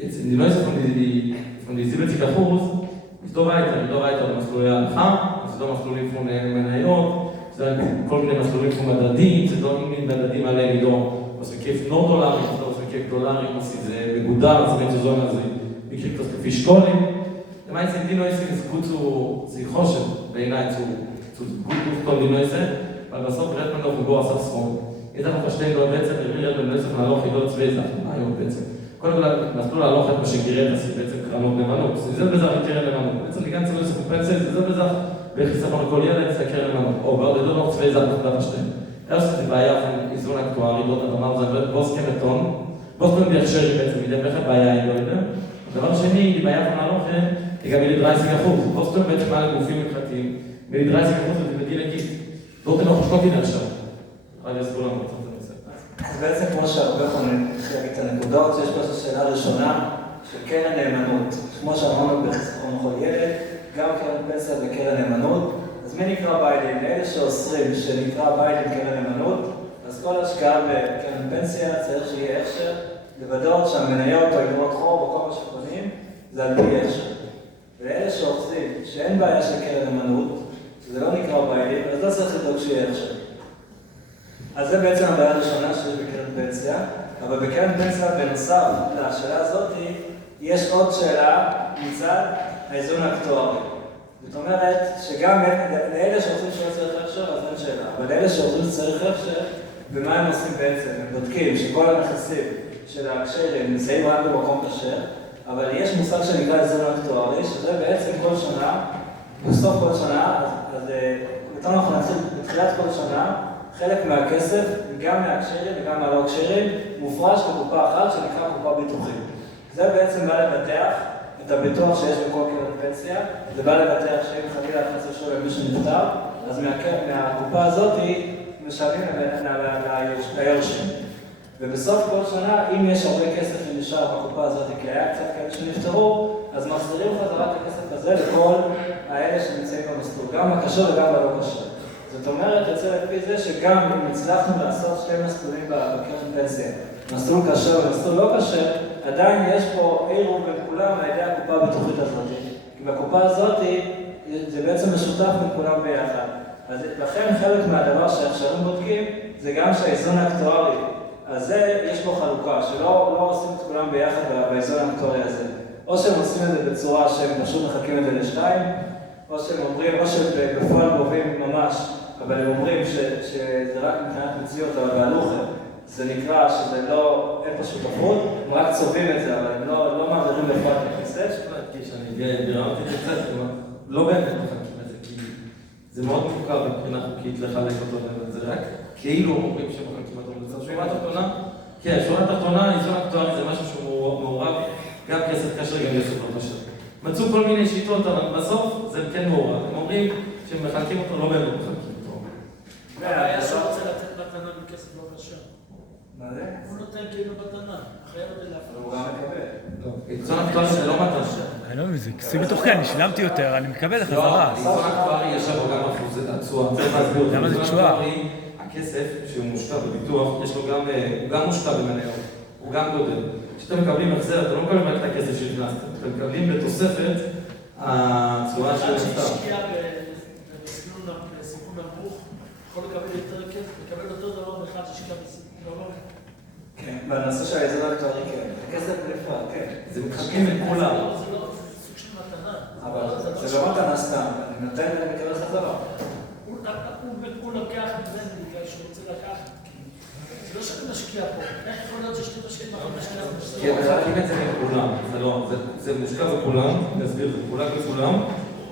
Die Neueste von die 70% ist da weiter במסלולי ההלכה, זה לא מסלולים כמו מניות, זה כל מיני מסלולים כמו מדדים, זה לא מיני מדדים עליהם אידו, אז בכיף $0, זה לא בכיף דולרים, זה מגודר, זה בין שזון הזה, בקריק כוס כפי שקולים. למעט die Neueste ist gut zu חושב, בעיניי, zu gut כל die Neueste, אבל בסוף רט מן לא חוגו עשה סכום. יש לנו פשטיין לא בעצם, למירד בנויסף נהלוך ידות צווי זך, מה היום בעצם? קודם כל, מסלול להלוך את מה שגירד עשי בעצם קרנות נאמנות. זה בזך לקרן נאמנות. בעצם לגן צווי סוף פנסיה, זה בזך בחיסכון לכל ילד, זה קרן נאמנות. או בעוד ידו לא צווי זך נחדת השתיים. אז זה בעיה עם איזון אקטוארי, לא תדמר, זה בוס כמתון. בוס כמתון ביחשרי בעצם, ידע בכלל בעיה היא לא יודע. הדבר שני, היא בעיה עם ההלוך, היא גם יליד 30%. בוס כמתון בעצם מעל גופים מפרטיים. יליד 30% זה בגיל הגיל. לא תנוח שקוטין עכשיו. אני אסבור לנו קצת. אז בעצם כמו שהרבה יכולים להגיד את הנקודות, יש פה שאלה ראשונה של קרן נאמנות. כמו שאמרנו בחיסכון לכל ילד, גם קרן פנסיה וקרן נאמנות. אז מי נקרא ביילים? לאלה שאוסרים שנקרא ביילים קרן נאמנות, אז כל השקעה בקרן פנסיה צריך שיהיה הכשר, לוודאות שהמניות או אגרות חוב או כל מה שקונים, זה על פי הכשר. ולאלה שאוסרים שאין בעיה של קרן נאמנות, שזה לא נקרא ביילים, אז לא צריך לדאוג שיהיה הכשר. אז זה בעצם הבעיה הראשונה שיש בקרן פנסיה, אבל בקרן פנסיה בנוסף לשאלה הזאת יש עוד שאלה מצד האיזון האקטוארי. זאת אומרת שגם לאלה שרוצים שלא צריך הכשר אז אין שאלה, אבל לאלה שרוצים שצריך הכשר, ומה הם עושים בעצם? הם בודקים שכל הנכסים של ההכשרים נמצאים רק במקום כשר, אבל יש מושג שנקרא איזון האקטוארי, שזה בעצם כל שנה, בסוף כל שנה, אז יותר אנחנו נתחיל בתחילת כל שנה, חלק מהכסף, גם מהכשרים וגם מהלא הכשרים, מופרש לקופה אחת שנקרא קופה ביטוחית. זה בעצם בא לבטח את הביטוח שיש בכל קרן פנסיה, זה בא לבטח שאם חלילה הכסף שלו למי שנפטר, אז מהקופה הזאת משלמים ליורשים. ובסוף כל שנה, אם יש הרבה כסף שנשאר בקופה הזאת, כי היה קצת כאלה שנפטרו, אז מחזירים חזרה את הכסף הזה לכל האלה שנמצאים במסלול, גם הכשר וגם הלא כשר. זאת אומרת, יוצא לפי זה שגם אם הצלחנו לעשות שתי מסלולים בקרן פנסיה, מסלול כשר ומסלול לא כשר, עדיין יש פה עירוב בין כולם על ידי הקופה הביטוחית הזאת. כי בקופה הזאת זה בעצם משותף בין כולם ביחד. אז לכן חלק מהדבר שהכשרים בודקים זה גם שהאיזון האקטוארי, אז זה יש פה חלוקה, שלא עושים את כולם ביחד באיזון האקטוארי הזה. או שהם עושים את זה בצורה שהם פשוט מחלקים את זה לשתיים, או שהם אומרים, או שבפועל גובים ממש, אבל הם אומרים שזה רק מבחינת מציאות, אבל בהלוכה זה נקרא שזה לא, אין פה שותפות, הם רק צובעים את זה, אבל הם לא מעבירים לפועל בכסף. אפשר להדגיש, אני ביררתי את זה קצת, לא באמת מחלקים את זה, כי זה מאוד מוכר מבחינה חוקית לחלק אותו, זה רק כאילו אומרים שמחלקים אותו לצד. שורה התחתונה, כן, שורה התחתונה, איזון אקטוארי זה משהו שהוא מעורב, גם כסף קשר, גם כסף לא קשר. מצאו כל מיני שיטות, אבל בסוף זה כן מעורב. הם אומרים שהם מחלקים אותו, לא באמת מחלקים אותו. הבעיה שהוא רוצה לתת מתנה בכסף לא קשר. מה זה? הוא נותן כאילו מתנה, חייב את זה להפריע. הוא גם מקבל. איזון אקטוארי זה לא מתנה. אני לא מבין, זה כיסוי בתוכי, אני שילמתי יותר, אני מקבל חזרה. איזון אקטוארי יש לו גם אחוז התשואה. צריך להסביר. למה זה תשואה? הכסף שהוא מושקע בביטוח, יש לו גם מושקע במניות. הוא גם גודל. כשאתם מקבלים החזר, אתם לא מקבלים רק את הכסף שהכנסתם. אתם מקבלים בתוספת הצורה של אחד המסתר. שהשקיע בסיכון נמוך, יכול לקבל יותר כסף, לקבל אותו דבר מאחד שהשקיע בסיכון נמוך. כן, בנושא של האיזון האקטוארי, כן. הכסף נפרד, כן. זה מחלקים את כולם. זה לא סוג של מתנה. אבל זה לא מתנה סתם, אני נותן להם לקבל חזרה. הוא לוקח ממני בגלל שהוא רוצה לקחת. זה לא שאני משקיע פה. איך יכול להיות ששתי משקיעים אחר משקיע פה? כי הם מחלקים את זה לכולם. זה מושקע בכולם, אני אסביר, זה מחולק לכולם.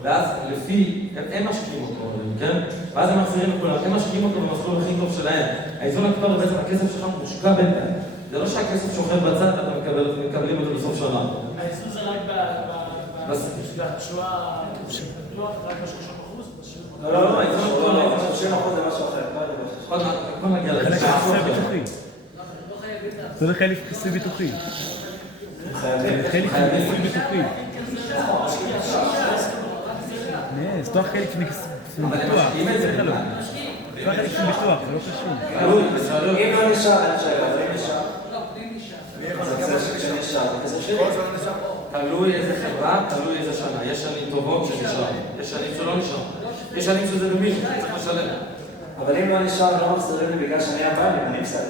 ואז לפי, הם משקיעים אותו, כן? ואז הם מחזירים לכולם, הם משקיעים אותו במסלול הכי טוב שלהם. האיזון האקטוארי בעצם הכסף שלך מושקע בינתיים. זה לא שהכסף שוכב בצד, אתם מקבלים אותו בסוף שנה. האיזון זה רק בתשואה של ביטוח, רק ב-30%? לא, האיזון האקטוארי, 30% זה משהו אחר. בוא נגיע לזה. חלק כיסוי ביטוחי. זה לא חלק כיסוי ביטוחי. חלק כיסוי ביטוחי. זה לא חלק כיסוי ביטוח. זה חלק. זה חלק כיסוי ביטוח, זה לא קשור. אם לא נשאר, אין שאלה, אבל אם נשאר. זה כסף שנשאר, זה כסף שלי. תלוי איזה חברה, תלוי איזה שנה. יש שנים טובות שנשאר, יש שנים שלא נשאר. יש שנים שזה במישהו, צריך לשלם. אבל אם לא נשאר, לא מחזירים לי בגלל שאני הבא לי, אני הפסדתי.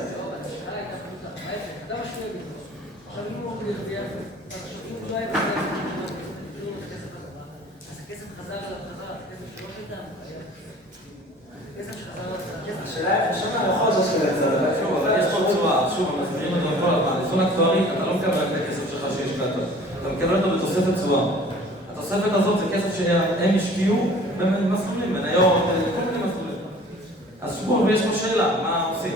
עכשיו אם הוא מרוויח, הוא לא היה הכסף חזר עליו חזרה, הכסף שלא שילם, הכסף שחזר עליו השאלה, אני יכול לעשות את זה, אבל יש פה תשואה, שוב, אנחנו מסבירים את זה כל הזמן. איזון אקטוארי, אתה לא מקבל את הכסף שלך שהשקעת. אתה מקבל אותו בתוספת תשואה. התוספת הזאת זה כסף שהם השקיעו במסלולים, מניות, כל מיני מסלולים. אז שוב, יש פה שאלה, מה עושים?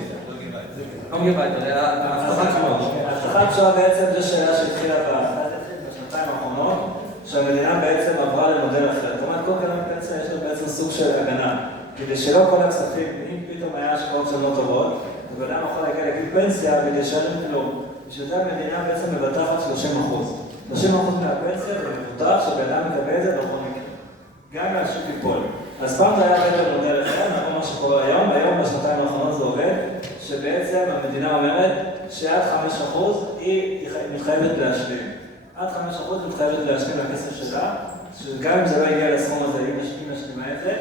לא מגיע בית, ההבטחת תשואה. ההבטחת תשואה בעצם זו שאלה שהתחילה בשנתיים האחרונות, שהמדינה בעצם עברה למודל אחר. זאת אומרת, כל קרן פנסיה יש לו בעצם סוג של הגנה. כדי שלא כל הכספים, אם פתאום היה השקעות שהן לא טובות, אדם יכול להגיע לגיל פנסיה ולשלם כלום. בשביל זה המדינה בעצם מבטחת 30%. 30% מהפנסיה זה מבוטח שבאדם מקבל את זה בכל מקרה. גם מהשוק ייפול. אז פעם זה היה בעצם מודל אחר, נכון מה שקורה היום, היום בשנתיים האחרונות זה עובד, שבעצם המדינה אומרת שעד 5% היא מתחייבת להשלים. עד 5% היא מתחייבת להשלים לכסף שלה, שגם אם זה לא יגיע לסכום הזה, היא משלימה את זה,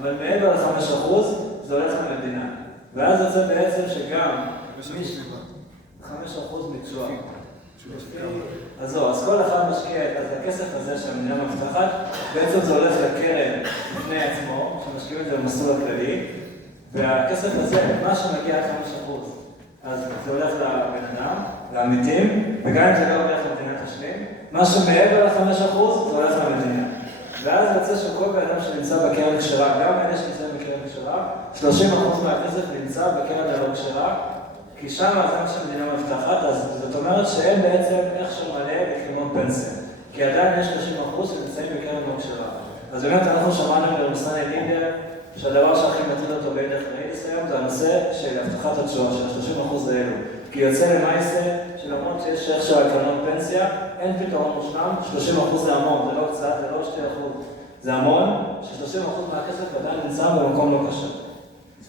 אבל מעבר ל-5% זה הולך למדינה. ואז יוצא בעצם שגם 5% מתשואה. אז זהו, אז כל אחד משקיע את הכסף הזה שהמדינה מבטחת, בעצם זה הולך לקרן בפני עצמו, שמשקיעים את זה במסלול הכללי, והכסף הזה, מה שמגיע עד 5%, אז זה הולך לבן אדם, לעמיתים, וגם אם זה לא הולך למדינה תשלים, מה שמעבר ל-5% זה הולך למדינה. ואז יוצא שכל בן אדם שנמצא בקרן כשרה, גם אלה שנמצאים בקרן כשרה, 30% מהכסף נמצא בקרן הלא כשרה, כי שם זה מה שהמדינה מבטחת, אז זאת אומרת שאין בעצם איכשהו מלא לקרנות פנסיה. כי עדיין יש 30% שנמצאים בקרן לא כשרה. אז באמת אנחנו שמענו במוסד לינדר, שהדבר שהכי מטריד אותו בערך רעידס היום, זה הנושא של הבטחת התשואה, של 30% האלו. כי יוצא למעשה, שלמרות שיש איכשהו על קרנות פנסיה, אין פתרון מושלם, 30% זה המון, זה לא קצת, זה לא 2%. זה המון, ש30% מהכסף עדיין נמצא במקום לא קשה.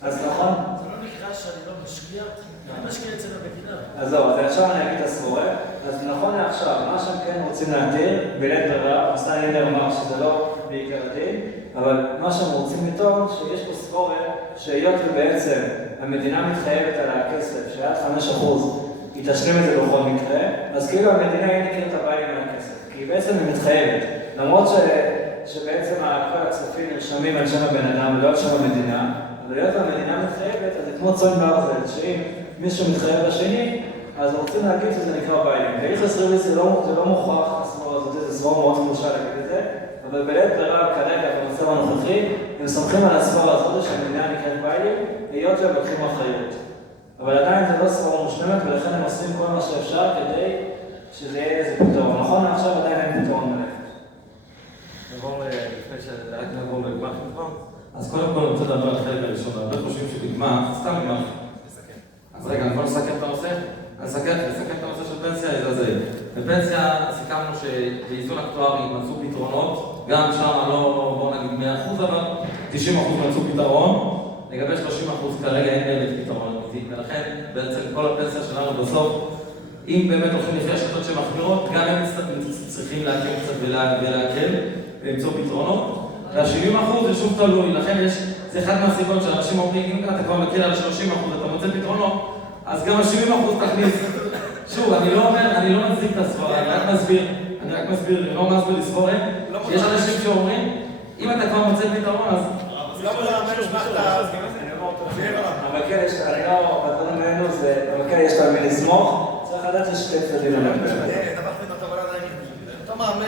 אז נכון? זה לא נקרא שאני לא משקיע, אני משקיע אצל המדינה. אז זהו, אז עכשיו אני אגיד את הסבורה. אז נכון לעכשיו, מה שהם כן רוצים להתיר, בלית ברירה, המוסד לינדר אמר שזה לא בעיקר הדין, אבל מה שהם רוצים לטעון, שיש פה סבורה שהיות ובעצם המדינה מתחייבת על הכסף, שעד 5% היא תשלים את זה בכל מקרה, אז כאילו המדינה היא נקראת הבעיה עם הכסף, כי בעצם היא מתחייבת. למרות שבעצם כל הכספים נרשמים על שם הבן אדם ולא על שם המדינה, אבל היות המדינה מתחייבת, אז זה כמו צאן ברזל, שאם מישהו מתחייב לשני, אז רוצים להגיד שזה נקרא ביילים. בהלכות ריבית זה לא מוכרח, זה סברה מאוד קדושה להגיד את זה, אבל בלית ברירה כרגע במצב הנוכחי, הם סומכים על הסברה הזאת שהמדינה נקראת ביילים, היות שהם לוקחים אחריות. אבל עדיין זה לא סברה מושלמת, ולכן הם עושים כל מה שאפשר כדי שזה יהיה איזה פתרון. נכון, עכשיו עדיין אין פתרון מלא. נעבור לפני שרק נעבור לגמח כבר. אז קודם כל אני רוצה לדבר על החלק הראשון. הרבה חושבים שבגמח, סתם גמח. אז רגע, אני יכול לסכם את הנושא? לסכם את הנושא של פנסיה, בפנסיה סיכמנו שבאיזון אקטוארי מצאו פתרונות, גם שם לא בואו נגיד 100%, אבל 90% מצאו פתרון. לגבי 30% כרגע אין באמת פתרון אמיתי, ולכן בעצם כל הפנסיה שלנו בסוף, אם באמת הולכים לפי השיטות שמחמירות, גם הם צריכים להקל קצת ולהקל ולמצוא פתרונות. וה-70% זה שוב תלוי, לכן זה אחד מהסיבות שאנשים אומרים, אם אתה כבר מקל על 30%, אתה מוצא פתרונות, אז גם ה-70% תכניס. שוב, אני לא מצדיק את הסברה, אני רק מסביר, אני לא מסביר לסבורת, שיש אנשים שאומרים, אם אתה כבר מוצא פתרון, אז... אבל כן, אני לא, בדברים האלו זה, אבל כן, יש לה מי לסמוך, צריך לדעת ששתי צדדים עליהם. אתה מאמן,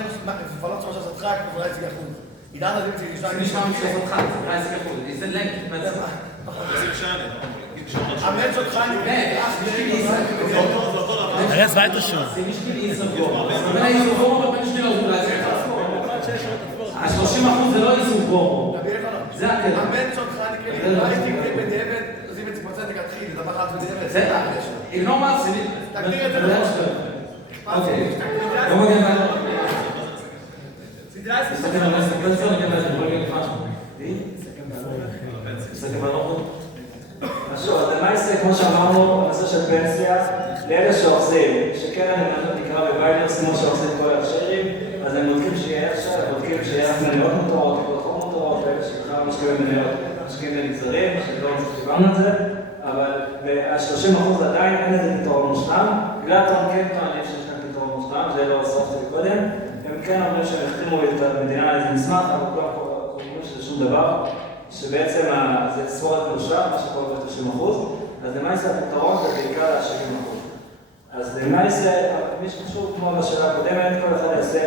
כבר לא צריך לעשות חג, כבר היה סיגחון. עידן הזה צריך זה נשמע מי שעשות חג, זה היה סיגחון, זה לנק, בעצם. המנץ אותך ארז וייטרשון. זה משקיל איסרגור. זה איסרגור, אבל משקיל לא זולה, זה ה-30% זה לא איסרגור. זה הקטע. המנץ אותך נקרא לי, הייתי בדיעבד, עושים את ציפוצת תתחיל, זה דבר אחד בדיעבד. זה, אינו מעשי. תגדיר את זה נכון. אוקיי. לא מגיע מה... סדרה עשרה. תסתכל על מה סקפנסיה, אני אגיד לכם, בוא נגיד משהו. תסתכל על נוחות. משהו, אז למעשה, כמו שאמרנו, הנושא של פנסיה, לאלה שעושים, שכן אני נקרא בביילרס, כמו שעושים כל ההכשרים, אז הם בודקים שיהיה הכשר, בודקים שיהיה מניות מותרות, פלטפורמות מותרות, ואלה שבכלל משקיעים במניות, משקיעים במגזרים, שלא דיברנו על זה, אבל ה-30% עדיין אין לזה פתרון מושלם, בגלל טוען כן טוענים שיש להם פתרון מושלם, זה לא הוספתי קודם, הם כן אומרים שהם החתימו את המדינה לאיזה מסמך, אבל כולם אומרים שזה שום דבר, שבעצם זה ספורת קדושה, מה שקורה ב-30%, אז למעשה הפתרון זה בעיקר ה-70%. אז למעשה, מי שחשוב כמו בשאלה הקודמת, כל אחד יעשה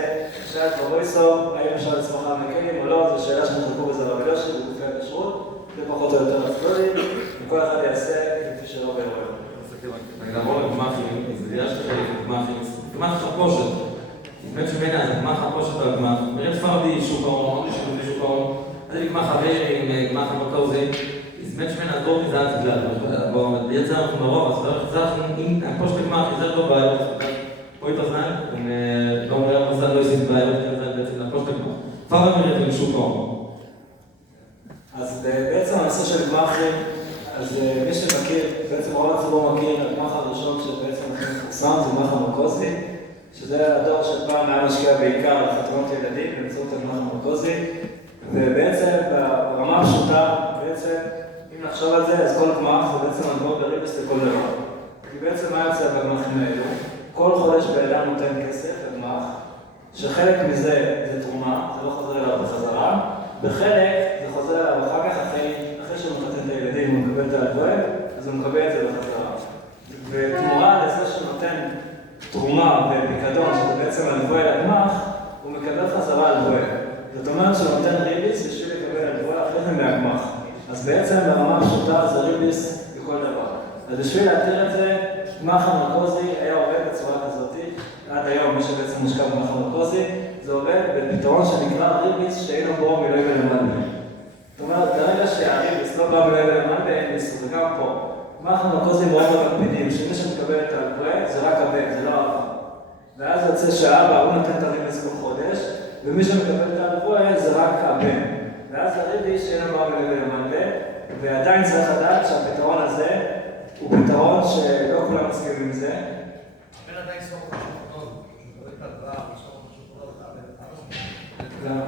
שאלת בבויסו, האם אפשר לצמחה מקלים או לא, זו שאלה שנחלקו בזה רבי יושי, בגופי הכשרות, זה פחות או יותר אסטרולים, וכל אחד יעשה כפי שלא באירוע. נעבור לגמחים, זה דעה שתחלק לגמחים, גמח חפושת. באמת שמנה, זה גמח חפושת על גמח. מראה ספרדי, שוק ההון, עוד ישוב לשוק ההון. זה גמח חבר עם גמח המרכזי. באמת שמנה, אז בואו נזעת בגלל. בואו, בעצם אנחנו לרוב, אז אם הפושט גמח יזר לא בעיות, פה את הזמן, גם ריאה מוסד לא יסיד בעיות, בעצם לפושט גמח. פרדה מראה עם שוק ההון. אז בעצם הנושא של גמחים, אז מי שמכיר, בעצם רוב הציבור מכיר, הגמח הראשון שבעצם הכי מפורסם, זה גמח המרכזי, שזה הדור שפעם היה משקיע בעיקר על חתונות ילדים באמצעות הגמח המרכזי, ובעצם ברמה הפשוטה, בעצם אם נחשוב על זה, אז כל גמח זה בעצם הלוואות בריבית לכל דבר. כי בעצם מה יוצא בגמחים האלו? כל חודש באדם נותן כסף לגמח, שחלק מזה זה תרומה, זה לא חוזר אליו בחזרה, בחלק זה חוזר אליו אחר כך, אחרי שהוא מחתן את הילדים, הוא מקבל את ההלוואה, אז הוא מקבל את זה בחזרה. ותמורה לזה שהוא נותן תרומה ופיקדון, שזה בעצם הלוואה לגמח, הוא מקבל חזרה הלוואה. זאת אומרת שהוא נותן ריביס בשביל לקבל הלוואה אחרי זה מהגמח. אז בעצם ברמה הפשוטה זה ריביס בכל דבר. אז בשביל להתיר את זה, גמח המרכזי היה עובד בצורה כזאת, עד היום מי שבעצם מושקע בגמח המרכזי, זה עובד בפתרון שנקרא ריביס שאין לו בו מילוי ולמלבה. זאת אומרת, ברגע שהריביס לא בא מילוי ולמלבה, אין ביס, זה גם פה. גמח המרכזי מאוד מקפידים, שמי שמקבל את ההלוואה זה רק הבן, זה לא האבא. ואז יוצא שהאבא, הוא נותן את הריביס כל חודש, ומי שמקבל את ההלוואה זה רק הבן. ואז הריביס שאין לו בו מילוי ולמלבה, ועדיין צריך לדעת שהפתרון הזה הוא פתרון שלא כולם מסכימים עם זה. הבן עדיין ספור חשוב, לא התפלרה,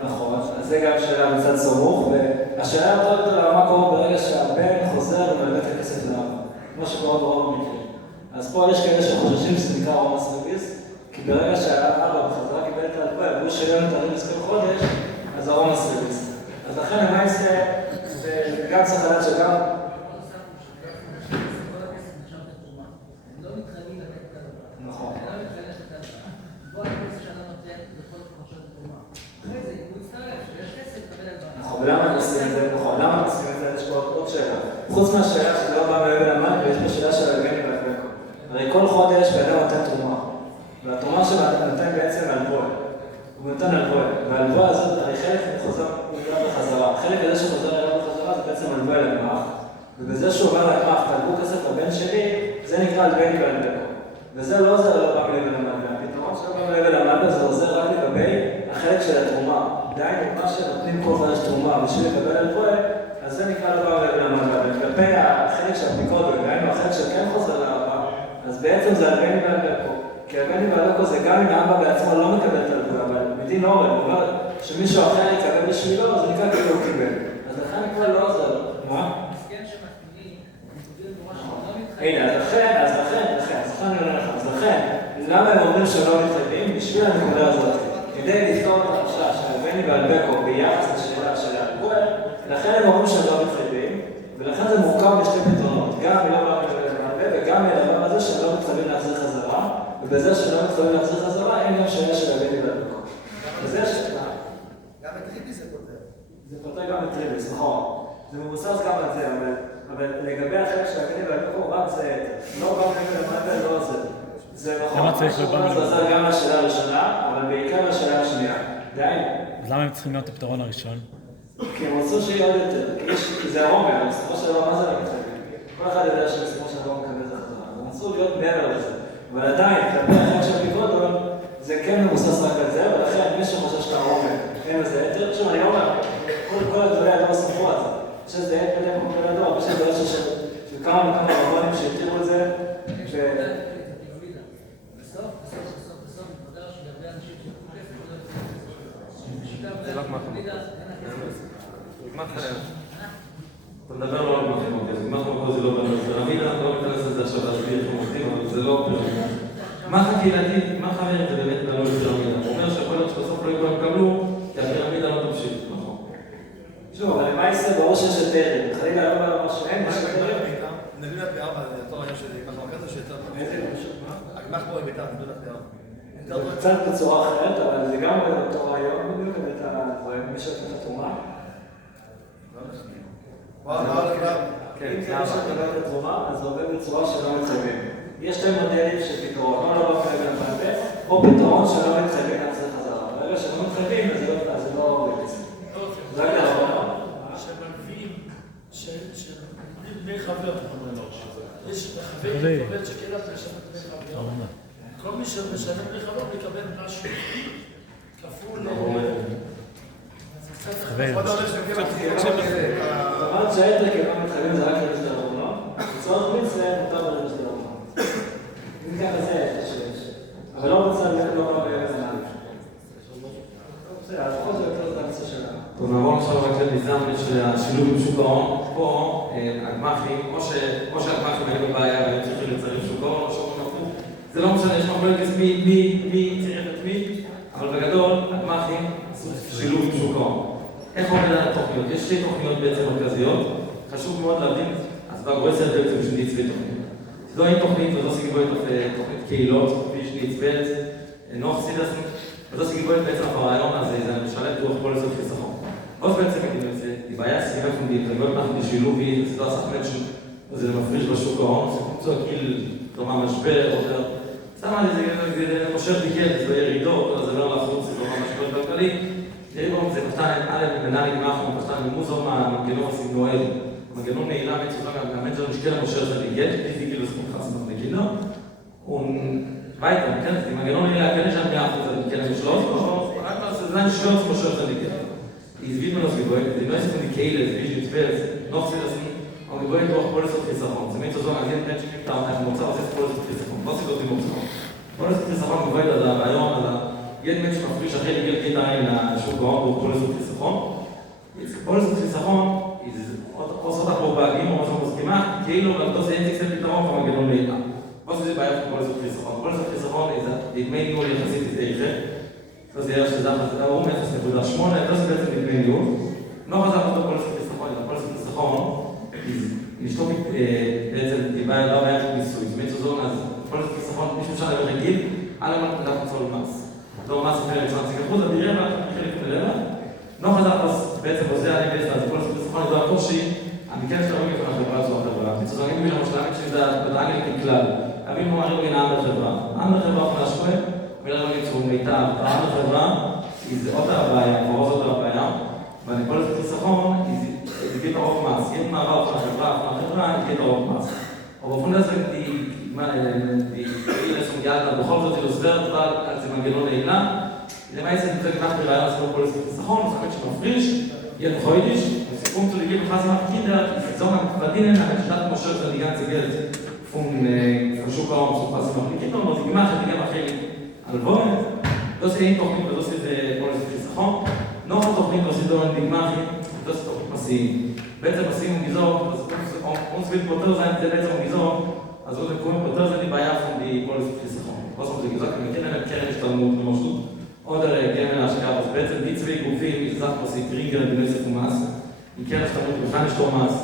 נכון, אז זה גם שאלה מצד סמוך, והשאלה יותר גדולה מה קורה ברגע שהבן חוזר ומלווה את הכסף לאבא, כמו שקורה ברוב המקרים. אז פה יש כאלה שחוששים שזה נקרא רומס ריביס, כי ברגע שהאבא בחזרה קיבל את ההלוואה והוא שילם את הריביס כל חודש, אז הרום הסריביס. אז לכן המייסה זה גם צריך לדעת שגם... נכון. נכון, ולמה הם עושים את זה? נכון, למה הם עושים את זה? יש פה עוד שאלה. חוץ מהשאלה שזה לא בא מעבר למד, ויש פה שאלה של הגני והדבקו. הרי כל חודש באדם נותן תרומה. והתרומה שלו נותן בעצם הלוואה. הוא נותן הלוואה. וההלוואה הזאת, הרי חלק חוזר בחזרה. חלק הזה שחוזר אליו בחזרה זה בעצם הלוואה לגמח. ובזה שהוא עובר לגמח, תלבו כסף לבן שלי, זה נקרא הלווני והדבקו. וזה לא עוזר לא בא מעבר למד. והפתרון שלו בא מעבר למד זה עוזר רק לגבי החלק של התרומה. דהיינו, מה שנותנים כל חודש תרומה בשביל לקבל הלוואה, אז זה נקרא לא בא מעבר למד. וכלפי החלק של הבדיקות, דהיינו, החלק שכן חוזר לאבא, אז בעצם זה הלווני והדבקו. כי הלווני והדבקו זה גם אם האבא בעצמו לא מקבל את הלוואה, אבל מדין אורן, הוא אומר שמישהו אחר יקבל בשבילו, אז זה נקרא כאילו הוא קיבל. אז לכן כבר לא עוזר לו. מה? הנה, אז לכן, למה הם אומרים שהם לא מתחייבים? בשביל הנקודה הזאת. כדי לפתור את החשש שהלווני והדבקו ביחס לשאלה של הלוואה, לכן הם אומרים שהם לא מתחייבים, ולכן זה מורכב בשתי פתרונות. גם מלא וגם מהדבר הזה שהם לא מתחייבים להחזיר חזרה, ובזה שהם לא מתחייבים להחזיר חזרה, אין גם שאלה של הלווני והדבקו. וזה השאלה. גם את טריביס זה פותר. זה פותר גם את טריביס, נכון. זה מבוסס גם על זה, אבל לגבי החלק של הלווני והדבקו, רק זה, לא גם למטה, לא זה נכון. למה צריך לבוא זה עוזר גם לשאלה הראשונה, אבל בעיקר לשאלה השנייה. די. אז למה הם צריכים להיות הפתרון הראשון? כי הם רצו שיהיה עוד יותר, כי זה הרומר, בסופו של דבר, מה זה לא מתחייבים? כל אחד יודע שבסופו של דבר מקבל את החזרה. הם רצו להיות מעבר לזה. אבל עדיין, כלפי החלק של ביקודון, זה כן מבוסס רק על זה, ולכן מי שחושב שאתה הרומר, אין לזה יותר. שוב, אני לא אומר, כל הדברי הדור סמכו על זה. אני חושב שזה אין ביניהם כל הדור, יש לדבר של כמה רבונים שהתירו את זה, זה לא גמח אתה מדבר לא על גמח מוקוז, גמח מוקוז זה לא בנוי פירמידה, לא מתכנס לזה עכשיו להסביר איך הוא מוקדים, אבל זה לא פירמידה. גמח הקהילתי, גמח המרד זה באמת בנוי פירמידה. הוא אומר שיכול להיות שבסוף לא יקבלו, כי הפירמידה לא תמשיך, נכון. שוב, אבל מה יעשה ברור שיש את תרם? חלילה לא בא למה שאין, מה שתרם? נביא לה פי-4, זה התור היום של גמח מוקד שיצא פה. הגמח פה היא ביתר, נביא לה פי-4. קצת בצורה אחרת, אבל זה גם בתור היום, בדיוק את הדברים, מי שאתה את התרומה. אם זה מי שאתה את התרומה, אז זה עובד בצורה שלא מתחייבים. יש שתי מודלים של פתרון, או לא מתחייבים למעבד, או פתרון שלא מתחייבים להחזיר חזרה. ברגע שלא מתחייבים, אז זה לא עובד בזה. זה רק להרבה. שמלווים, בני חבר. יש חבר מקבל שכאלה משלם בני חבר. כל מי שמשלם בני חבר מקבל משהו כפול. זאת אומרת שהיתר כמה מתחייבים זה רק לרשת הרמונה, בצורך מיץ זה מותר ברשת הרמונה. אם ככה זה היתר שיש. אבל לא רוצה לא בא בארץ הנעל. בסדר, לפחות זה יותר את הנושא שלנו. טוב, נעבור עכשיו רק למיזם של השילוב עם שוק ההון. פה הגמחים, או שהגמחים היו בבעיה והיו צריכים לצרף שוק ההון, או שאומרים הפוך. זה לא משנה, יש מחלוקת מי צריך את מי, אבל בגדול הגמחים עשו שילוב עם שוק ההון. איך עומד על התוכניות? יש שתי תוכניות בעצם מרכזיות, חשוב מאוד להבין, אז בגרוסר בעצם שניץ ותוכניות. זו אין תוכנית, וזו סיגבוית תוכנית קהילות, כפי שניץ בית, נוח סידסון, וזו סיגבוית בעצם הרעיון הזה, זה משלם דוח פוליסות חיסכון. עוד בעצם מדינות, זה בעיה סביבה פונדית, זה לא אנחנו בשילובי, זה לא עסק מנשן, זה מפריש בשוק ההון, זה קומצו הקיל, כלומר משבר, או סתם זה מושך דיקט, זה ירידות, זה לא לחוץ, זה לא משבר כלכלי. תראו, זה פתן מנהל גמחנו, פתן ממוזו מהמנגנון הסינואל, מנגנון נעילה מצופה מהמנג'ר משקל המושר זה דיגט, איזה כאילו סכום חצי נגידו, הוא ביתה, כן? זה מנגנון נעילה, כן יש שם 100% זה כן משלוש, או רק מה זה זמן שלוש מושר זה דיגט. הזבינו לו סביבוי, זה לא יספון דיקיילה, זה ביש יצפרס, נוח סידסון, אבל גיבוי דוח פוליסות חיסכון, זה מצו זו מעניין בין שכיפת המוצא עושה פוליסות חיסכון, לא סידות עם מוצא. פוליסות חיסכון גיבוי על הרעיון, על ילד מנש מפריש אחרי לגיל גיל עין לשוק ההון הוא פוליסות חיסכון. פוליסות חיסכון, עושות לך באגים או משהו מסכימה, כאילו באותו זה אין תקסל פתרון כמנגנון נעילה. מה זה בעיה של פוליסות חיסכון? פוליסות חיסכון זה דמי ניהול יחסית איזה איכה. זה יהיה שזה האום 0.8, זה בעצם נדמי ניהול. לא חזר אותו פוליסת חיסכון, אלא פוליסת חיסכון, אשתו בעצם דיבה לא היה מיסוי. זאת אומרת שזו, אז פוליסת חיסכון, מישהו אפשר לדבר רגיל, על המון נקודת מצול מס. לא מס אחרי 20%, אז ברבע, חלק ברבע. לא חזר בעצם עוזר אני בעצם, אז פוליסת חיסכון ידוע קושי, המקרה של הרוגע של החברה זו החברה. מצוות אני מבין המשלמים שזה בדאגל ככלל. אבין כמו אני רואה נעם בחברה. נעם בחברה חולה שכוי, מילה לא ניצור מיטב, נעם בחברה, זה אותה הבעיה, או זאת הבעיה. ואני כל זה חיסכון, זה גיל הרוב מס. אם מעבר של החברה, זה גיל הרוב מס. אבל באופן הזה, בכל זאת, היא סברת על זה מנגנון נעילה. למעט זה נמצא כמעט ברעיון לעשות כל זה חיסכון, הוא שחק שמפריש, יהיה בחוידיש, וסיכום צו לגיל בחס מהפקידה, כי זו מהמתפדינן, המשתת משה של הליגן ציגלת, פון שוק ההון, שוק חס מהפקידה, אבל זה גמח, זה גם אחרי הלבונת. לא זה אין תוכנית, ולא זה כל זה חיסכון. נוח התוכנית עושיתו אין דגמחים, לא זה תוכנית מסיים. בעצם מסיים הוא גזור, אז הוא סביב פרוטר זה בעצם הוא גזור, אז הוא קוראים פרוטר זה בעיה פונדי כל זה חיסכון. לא זאת זה גזור, כי מכן אין קרן השתלמות למשהו. עוד גמל ההשקעה, אז בעצם ביצווי גופים, יזרח פוסי טרינגר בנסף ומס, מקרן השתלמות בכאן אשתו מס,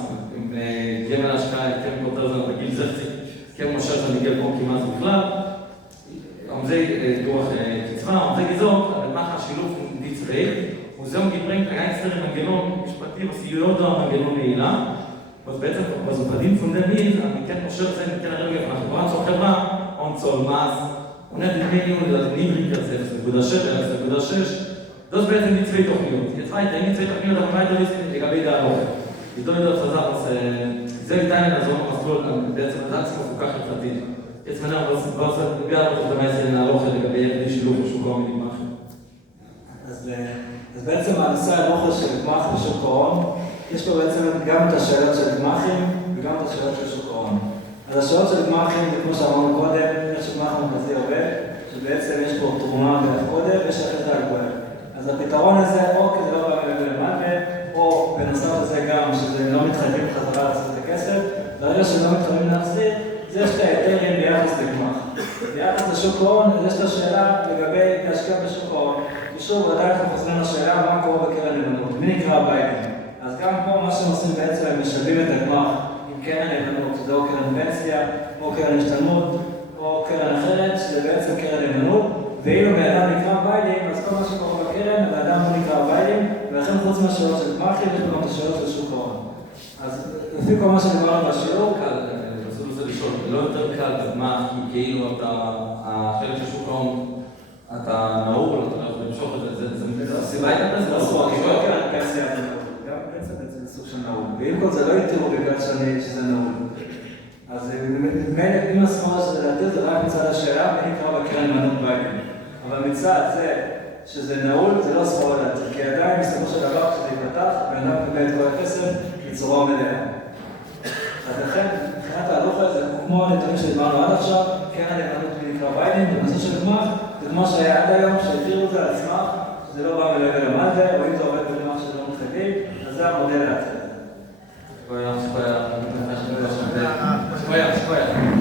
גמל ההשקעה, קרן פרוטר זה בגיל זכצי, קרן משה זה מגיע פה כמעט בכלל. זה דוח קצבה, זה גזור, אבל מה השילוב די צבאי, מוזיאום גיברינג, היה אצלנו מנגנון משפטי, וסיועיות או מנגנון נעילה, אז בעצם, בזופדים פונדמיז, אני כן חושב שזה, אני כן הרגע, אנחנו קוראים צור חברה, הון צול, מס, עונה דמיניון, ניברי כזה, 0.7, 0.6, זאת בעצם די צבאי תוכניות. יצבה איתה, אם צבאי תוכניות, אבל מה יותר לגבי דה הלוחת. איתו לדעת חזר, אז זה איתן לעזור במסלול, בעצם לדעת מפוקח חברתי. jetzt wenn er was wir auf der Messe in der Woche לגבי שילוב בשוק ההון וגמ"חים. אז בעצם הנושא הלוחש של גמ"ח ושוק ההון, יש לו בעצם גם את השאלות של גמ"חים וגם את השאלות של שוק ההון. אז השאלות של גמ"חים זה כמו שאמרנו קודם, יש גמ"ח מרכזי עובד, שבעצם יש פה תרומה והפקודה ויש אחרי זה הגבוהה. אז הפתרון הזה, או כי זה לא בא מלא למטה, או בנוסף לזה גם שזה לא מתחייבים חזרה לעשות את הכסף, ברגע שלא מתחייבים להחזיר, זה שתי היתרים ביחס לגמ"ח. ביחס לשוק ההון, יש לה שאלה לגבי להשקיע בשוק ההון. ושוב, עדיין אנחנו חוזרים לשאלה מה קורה בקרן נאמנות, מי נקרא ביידן. אז גם פה מה שהם עושים בעצם, הם משלבים את הגמ"ח עם קרן נאמנות, זה או קרן פנסיה, או קרן השתלמות, או קרן אחרת, שזה בעצם קרן נאמנות. ואילו באדם נקרא ביידן, אז כל מה שקורה בקרן, באדם לא נקרא ביידן, ולכן חוץ מהשאלות של גמ"חים, יש גם את השאלות של שוק ההון. אז לפי כל מה שדיברנו בשיעור, לא יותר קל בגמ"ח, כי כאילו החלק של שוק ההון, אתה נעול, אתה לא יכול למשוך את זה, זה הסיבה הייתה בזה, זה אסור, אני שואל. גם בעצם זה סוג של נעול, ואם כל זה לא יתראו בגלל שזה נעול. אז אם הסברה שזה להתיר, זה רק מצד השאלה, מי נקרא בקרן נאמנות ביידן. אבל מצד זה שזה נעול, זה לא סברה להתיר, כי עדיין בסופו של דבר כשזה ייפתח, ואדם מקבל את כל הכסף בצורה מלאה. אז לכן, מבחינת ההלוכה זה כמו הנתונים שדיברנו עד עכשיו, קרן נאמנות מי נקרא ביידן, בנושא של גמ"ח, זה כמו שהיה עד היום, שהתירו את זה על עצמך, שזה לא בא מלא למטה, או אם זה עובד בגמ"ח שלא מתחייבים, אז זה המודל להתחיל. שכויה.